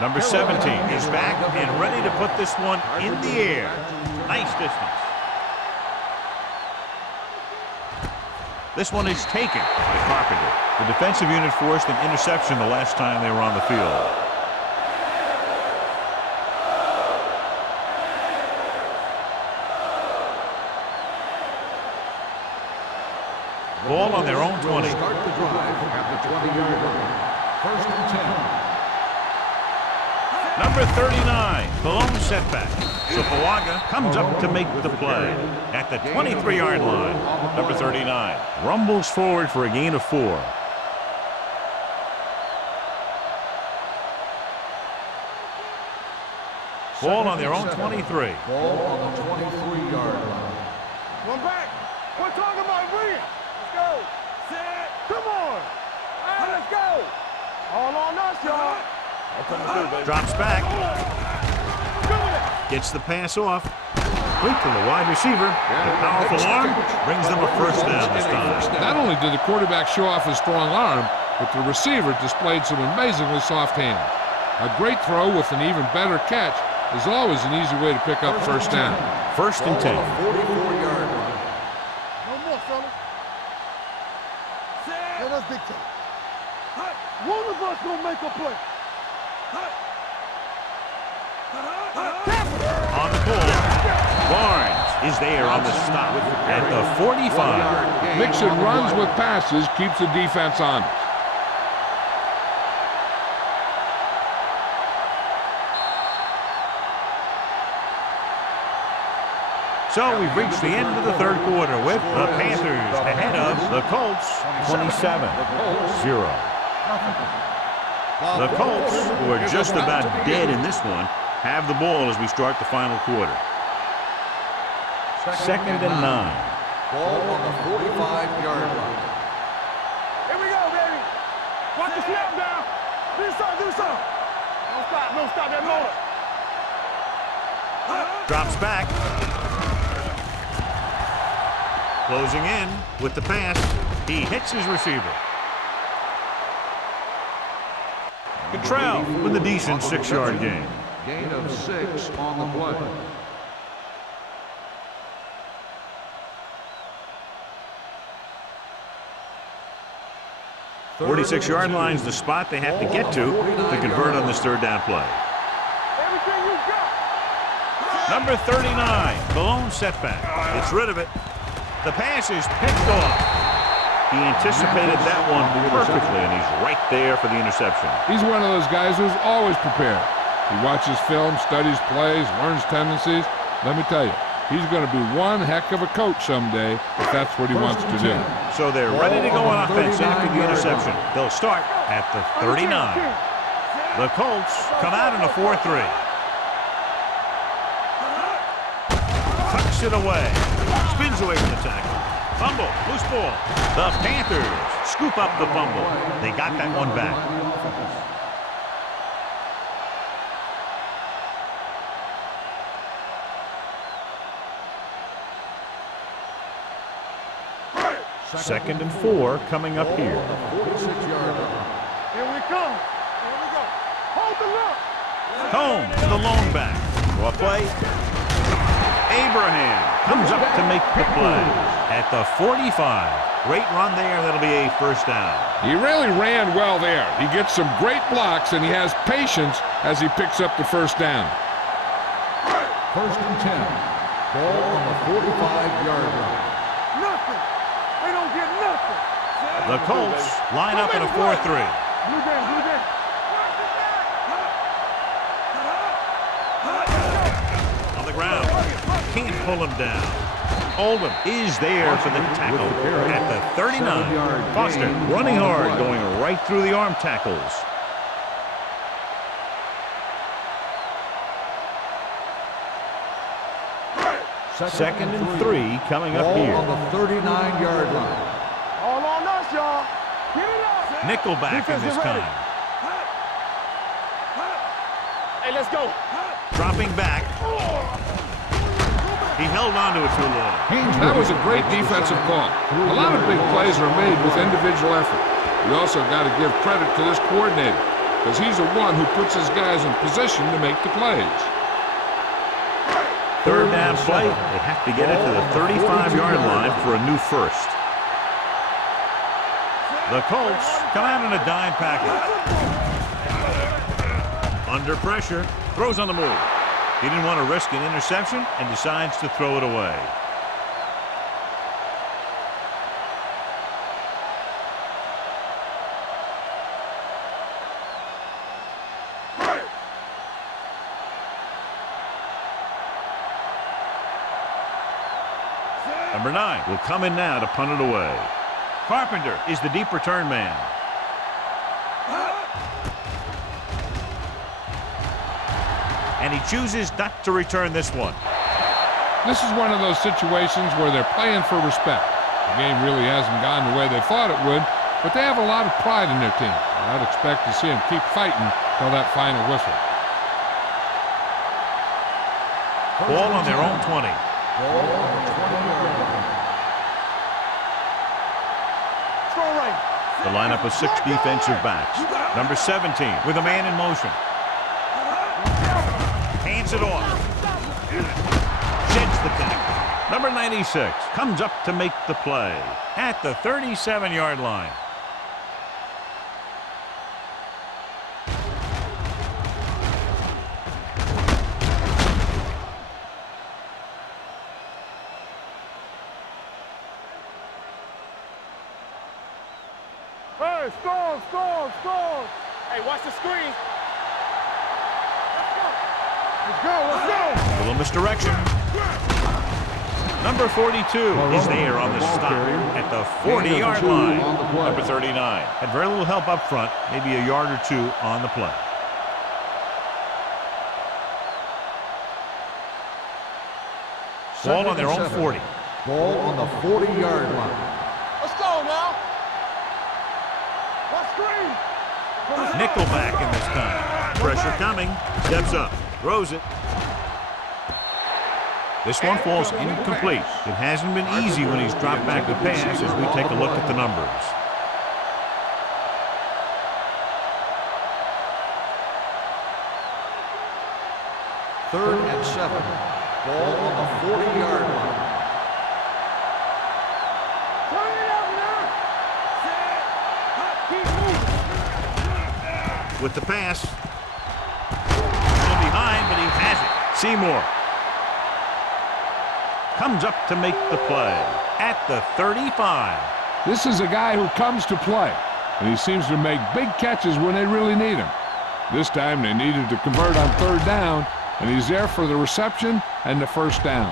Number 17 is back and ready to put this one in the air. Nice distance. This one is taken by Carpenter. The defensive unit forced an interception the last time they were on the field. Ball on their own 20. Start the drive at the 20-yard line. First and 10. Number 39, the lone setback. Sopoaga comes up to make the play at the 23-yard line. Number 39 rumbles forward for a gain of 4. Ball on their own 23. Ball on the 23-yard line. One back. We're talking about bringing. Let's go. Set. Come on. All right, let's go. All on us, y'all. Drops back. Gets the pass off. Quick to the wide receiver. The powerful arm brings them a first down this time. Not only did the quarterback show off his strong arm, but the receiver displayed some amazingly soft hands. A great throw with an even better catch is always an easy way to pick up first down. First and 10. 44-yard line. No more, fellas. Set. Let us dictate. One of us gonna make a play. On the pull, Barnes is there on the stop at the 45. Mixing runs with passes keeps the defense honest. So we've reached the end of the third quarter with the Panthers ahead of the Colts 27-0. The Colts, who are just about dead in this one, have the ball as we start the final quarter. Second and 9. Ball on the 45-yard line. Here we go, baby. Watch the snap down. Do something, do something. Don't stop that motor. Drops back. Closing in with the pass. He hits his receiver. Cottrell with a decent 6-yard gain. Gain of 6 on the play. Forty-six-yard line's the spot they have to get to convert on this third down play. Everything you got. Number 39, the lone setback. Gets rid of it. The pass is picked off. He anticipated that one perfectly, and he's right there for the interception. He's one of those guys who's always prepared. He watches film, studies plays, learns tendencies. Let me tell you, he's going to be one heck of a coach someday if that's what he wants to do. So they're ready to go on offense after the interception. They'll start at the 39. The Colts come out in a 4-3. Tucks it away. Spins away from the tackle. Fumble, loose ball. The Panthers scoop up the fumble. They got that one back. Second and 4 coming up here. 46-yard line. Here we come. Here we go. Hold the look. Home to the lone back. What play? Abraham comes up to make the play at the 45. Great run there. That'll be a first down. He really ran well there. He gets some great blocks, and he has patience as he picks up the first down. First and 10. Ball on the 45-yard line. Nothing. They don't get nothing. The Colts line up in a 4-3. Blue game, blue game. On the ground. Can't pull him down. Oldham is there for the tackle at the 39. Foster running hard, going right through the arm tackles. 2nd and 3 coming up Ball here. on the 39-yard line. All on us, y'all. Get it up. Nickelback in this time. Hey, let's go. Dropping back. He held on to it too long. That was a great defensive call. A lot of big plays are made with individual effort. You also got to give credit to this coordinator, because he's the one who puts his guys in position to make the plays. 3rd down play. They have to get it to the 35-yard line for a new first. The Colts come out in a dime package. Under pressure, throws on the move. He didn't want to risk an interception and decides to throw it away. Number 9 will come in now to punt it away. Carpenter is the deep return man. And he chooses not to return this one. This is one of those situations where they're playing for respect. The game really hasn't gone the way they thought it would, but they have a lot of pride in their team. I'd expect to see them keep fighting till that final whistle. Ball on their own 20. Ball on the 20-yard line. Strong right. The lineup of 6 defensive backs. Number 17 with a man in motion. Hands it off. Sheds the tackle. Number 96 comes up to make the play at the 37-yard line. Hey, storm. Hey, watch the screen. Let's go. A little misdirection. Number 42 is there on the stop at the 40-yard line. Number 39 had very little help up front, maybe a yard or two on the play. Ball on their own 40. Ball on the 40-yard line. Let's go now. Watch screen. Nickelback in this time. Pressure coming. Steps up. Throws it. This one falls incomplete. It hasn't been easy when he's dropped back to pass as we take a look at the numbers. Third and 7. Ball on the 40-yard line. Turn it up now. Keep moving. With the pass. Still behind, but he has it. Seymour comes up to make the play at the 35. This is a guy who comes to play, and he seems to make big catches when they really need him. This time they needed to convert on 3rd down, and he's there for the reception and the first down.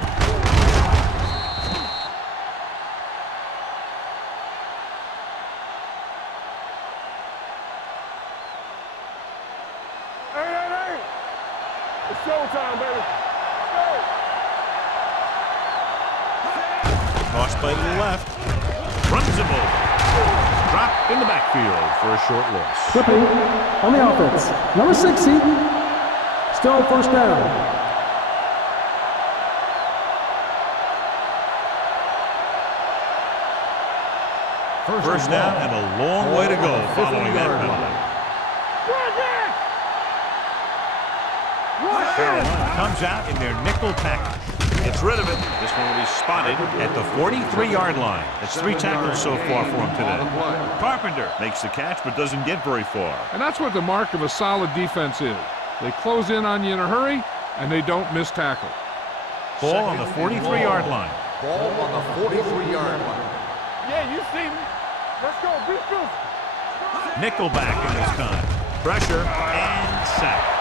Hey. It's showtime, baby. Cross play to the left. Runs him over. Dropped in the backfield for a short loss. Flipping on the offense. Number 60. Still first down. First down and a long way to go following that penalty. Carolina comes out in their nickel package. Gets rid of it. This one will be spotted at the 43-yard line. That's 3 tackles so far for him today. Carpenter makes the catch but doesn't get very far. And that's what the mark of a solid defense is. They close in on you in a hurry, and they don't miss tackle. Ball on the 43-yard line. Ball on the 43-yard line. Yeah, you see me. Let's go. Be good. Nickelback in this time. Pressure and sack.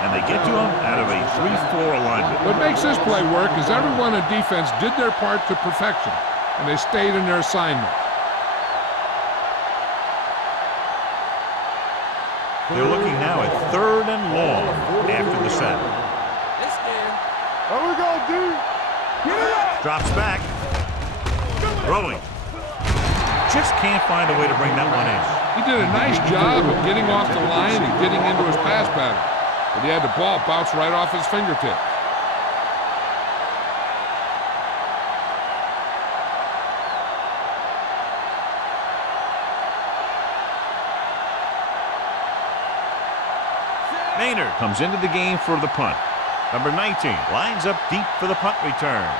And they get to him out of a 3-4 alignment. What makes this play work is everyone in defense did their part to perfection, and they stayed in their assignment. They're looking now at 3rd and long after the sack. There we go, dude. Drops back. Throwing. Just can't find a way to bring that one in. He did a nice job of getting off the line and getting into his pass pattern, but he had the ball bounce right off his fingertips. Maynard comes into the game for the punt. Number 19 lines up deep for the punt return.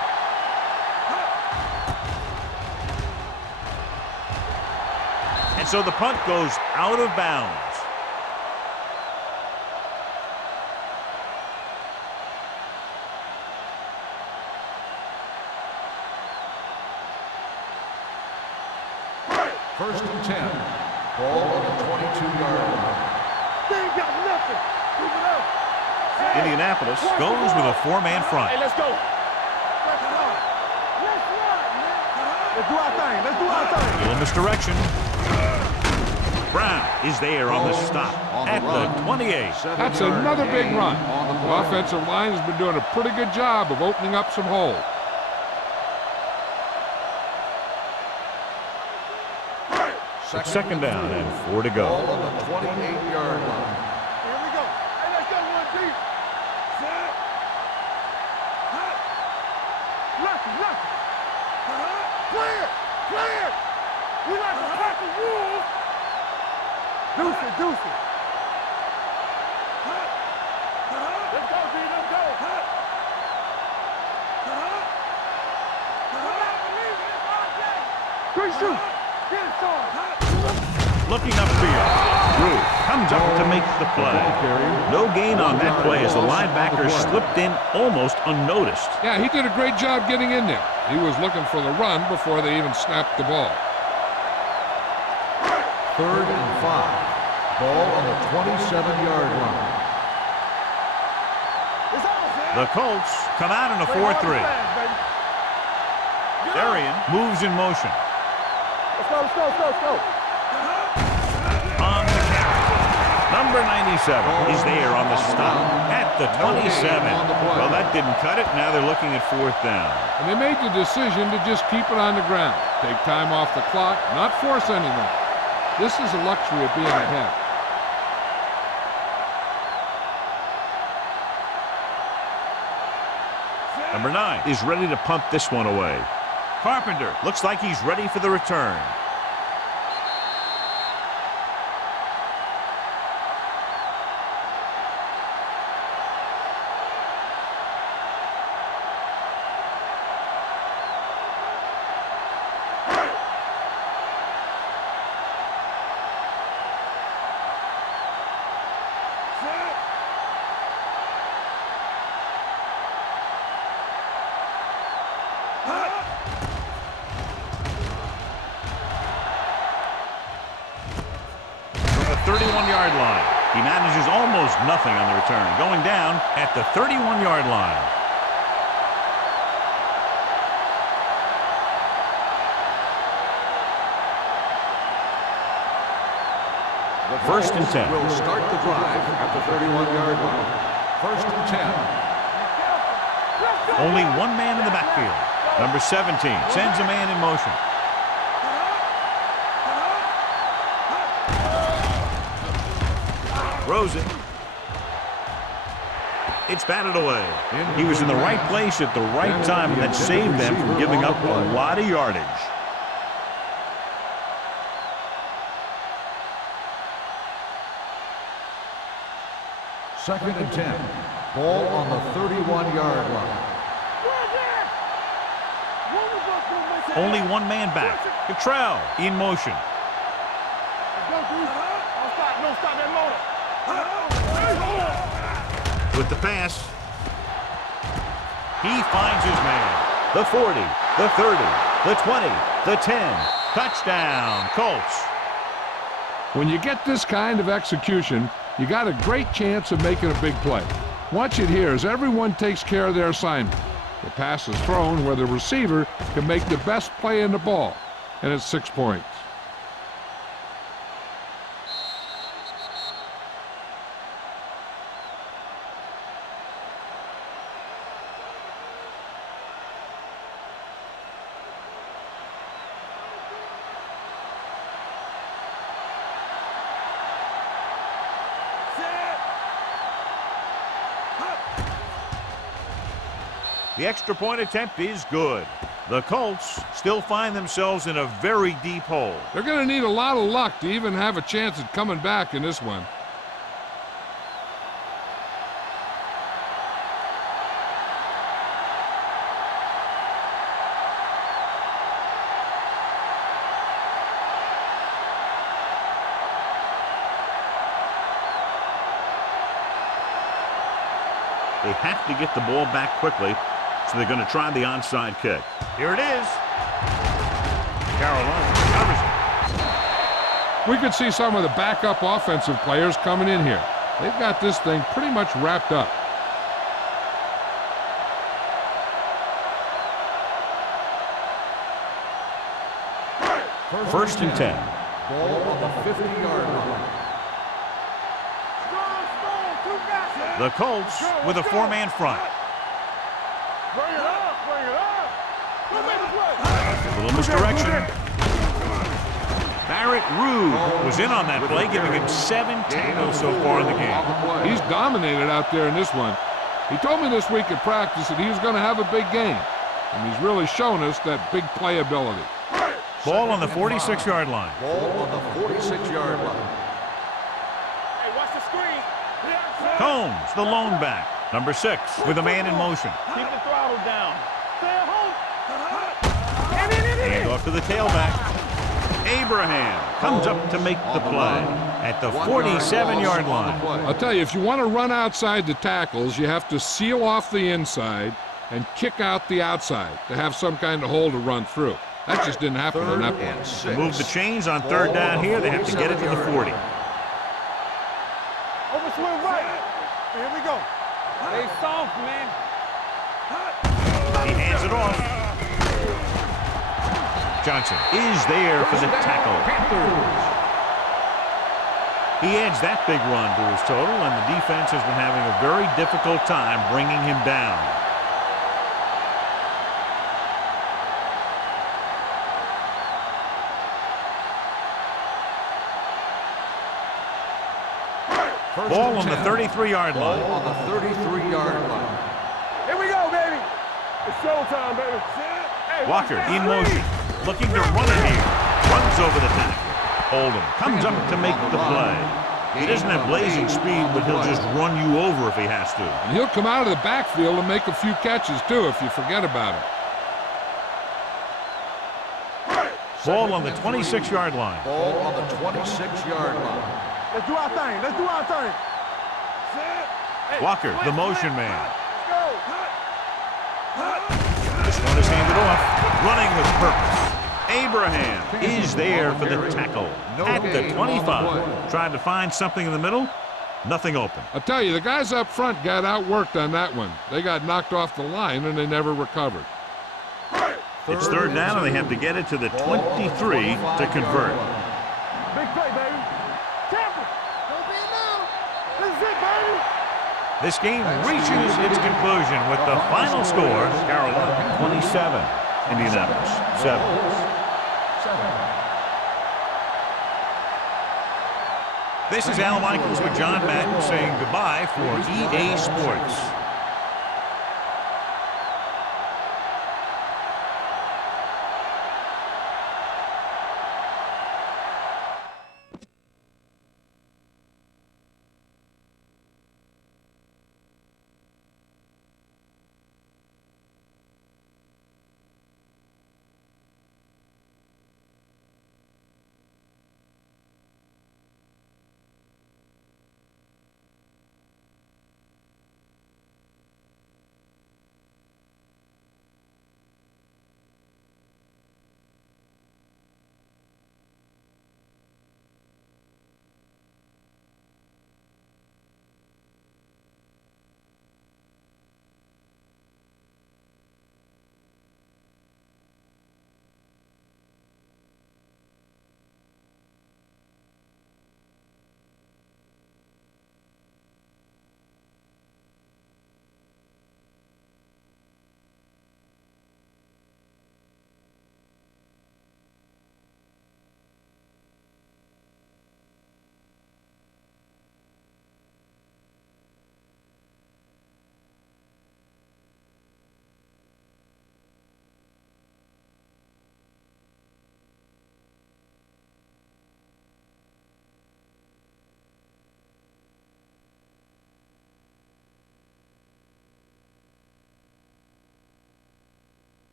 And so the punt goes out of bounds. First and 10. Ball on the 22-yard line. They ain't got nothing. Move it up. Indianapolis goes with a four-man front. Hey, let's go. Let's run, man. Let's do our thing. Let's do our thing. Little misdirection. Brown is there on the stop at the 28. That's another big run. The offensive line has been doing a pretty good job of opening up some holes. Second down and 4 to go. Ball on the 28-yard line. Here we go. Hey, let's go one deep. Set. Hut. Lucky. Clear. We like to pack the rules. Deuce it. Let's go, D. Let's go. Great shoot. Get it, son. Looking upfield. Drew comes up to make the play. No gain on that play as the linebacker slipped in almost unnoticed. Yeah, he did a great job getting in there. He was looking for the run before they even snapped the ball. Third and 5. Ball on the 27-yard line. The Colts come out in a 4-3. Darian moves in motion. Let's go. On the carry. Number 97 is there on the stop at the 27. Well, that didn't cut it. Now they're looking at 4th down. And they made the decision to just keep it on the ground. Take time off the clock, not force anything. This is a luxury of being ahead. Number 9 is ready to punt this one away. Carpenter looks like he's ready for the return. From the 31-yard line, he manages almost nothing on the return, going down at the 31-yard line. First and 10. Will start the drive at the 31-yard line. First and 10. Only one man in the backfield. Number 17 sends a man in motion. Throws it. It's batted away. He was in the right place at the right time, and that saved them from giving up a lot of yardage. Second and 10. Ball on the 31-yard line. Only one man back. Cottrell in motion. Don't stop that motor. With the pass. He finds his man. The 40, the 30, the 20, the 10. Touchdown, Colts. When you get this kind of execution, you got a great chance of making a big play. Watch it here as everyone takes care of their assignment. The pass is thrown where the receiver can make the best play in the ball, and it's 6 points. The extra point attempt is good. The Colts still find themselves in a very deep hole. They're going to need a lot of luck to even have a chance at coming back in this one. They have to get the ball back quickly, so they're going to try the onside kick. Here it is. Carolina covers it. We could see some of the backup offensive players coming in here. They've got this thing pretty much wrapped up. First and 10. Ball on the 50-yard line. The Colts with a four-man front. Bring it up, bring it up. Go make the play. A little misdirection. Barrett Rude was in on that play, giving him 7 tackles so far in the game. He's dominated out there in this one. He told me this week at practice that he was going to have a big game, and he's really shown us that big playability. Ball on the 46-yard line. Ball on the 46-yard line. Hey, watch the screen. Combs, the lone back. Number 6 with a man in motion. Keep the throttle down. Stay at home. Hand off to the tailback. Abraham comes up to make the play at the 47-yard line. I'll tell you, if you want to run outside the tackles, you have to seal off the inside and kick out the outside to have some kind of hole to run through. That just didn't happen in that one. Move the chains on third down here. They have to get it to the 40. Over swing right. Here we go. Stay soft, man. He hands it off. Johnson is there for the tackle. He adds that big run to his total, and the defense has been having a very difficult time bringing him down. Ball on the 33-yard line. Ball on the 33-yard line. Here we go, baby. It's showtime, baby. Hey, Walker in motion, looking to run it here. Runs over the tackle. Oldham comes up to make the play. He doesn't have blazing speed, but he'll just run you over if he has to. And he'll come out of the backfield and make a few catches, too, if you forget about it. Ball on the 26-yard line. Ball on the 26-yard line. Let's do our thing. Let's do our thing. Walker, the motion man. Go. This one is handed off. Running with purpose. Abraham is there for the tackle at the 25. Trying to find something in the middle. Nothing open. I'll tell you, the guys up front got outworked on that one. They got knocked off the line, and they never recovered. It's third down, and they have to get it to the 23 to convert. Big play, baby. Tampa. Don't be alone. This is it, baby. This game reaches its conclusion with the final score, Carolina 27, Indianapolis 7. This is Al Michaels with John Madden saying goodbye for EA Sports.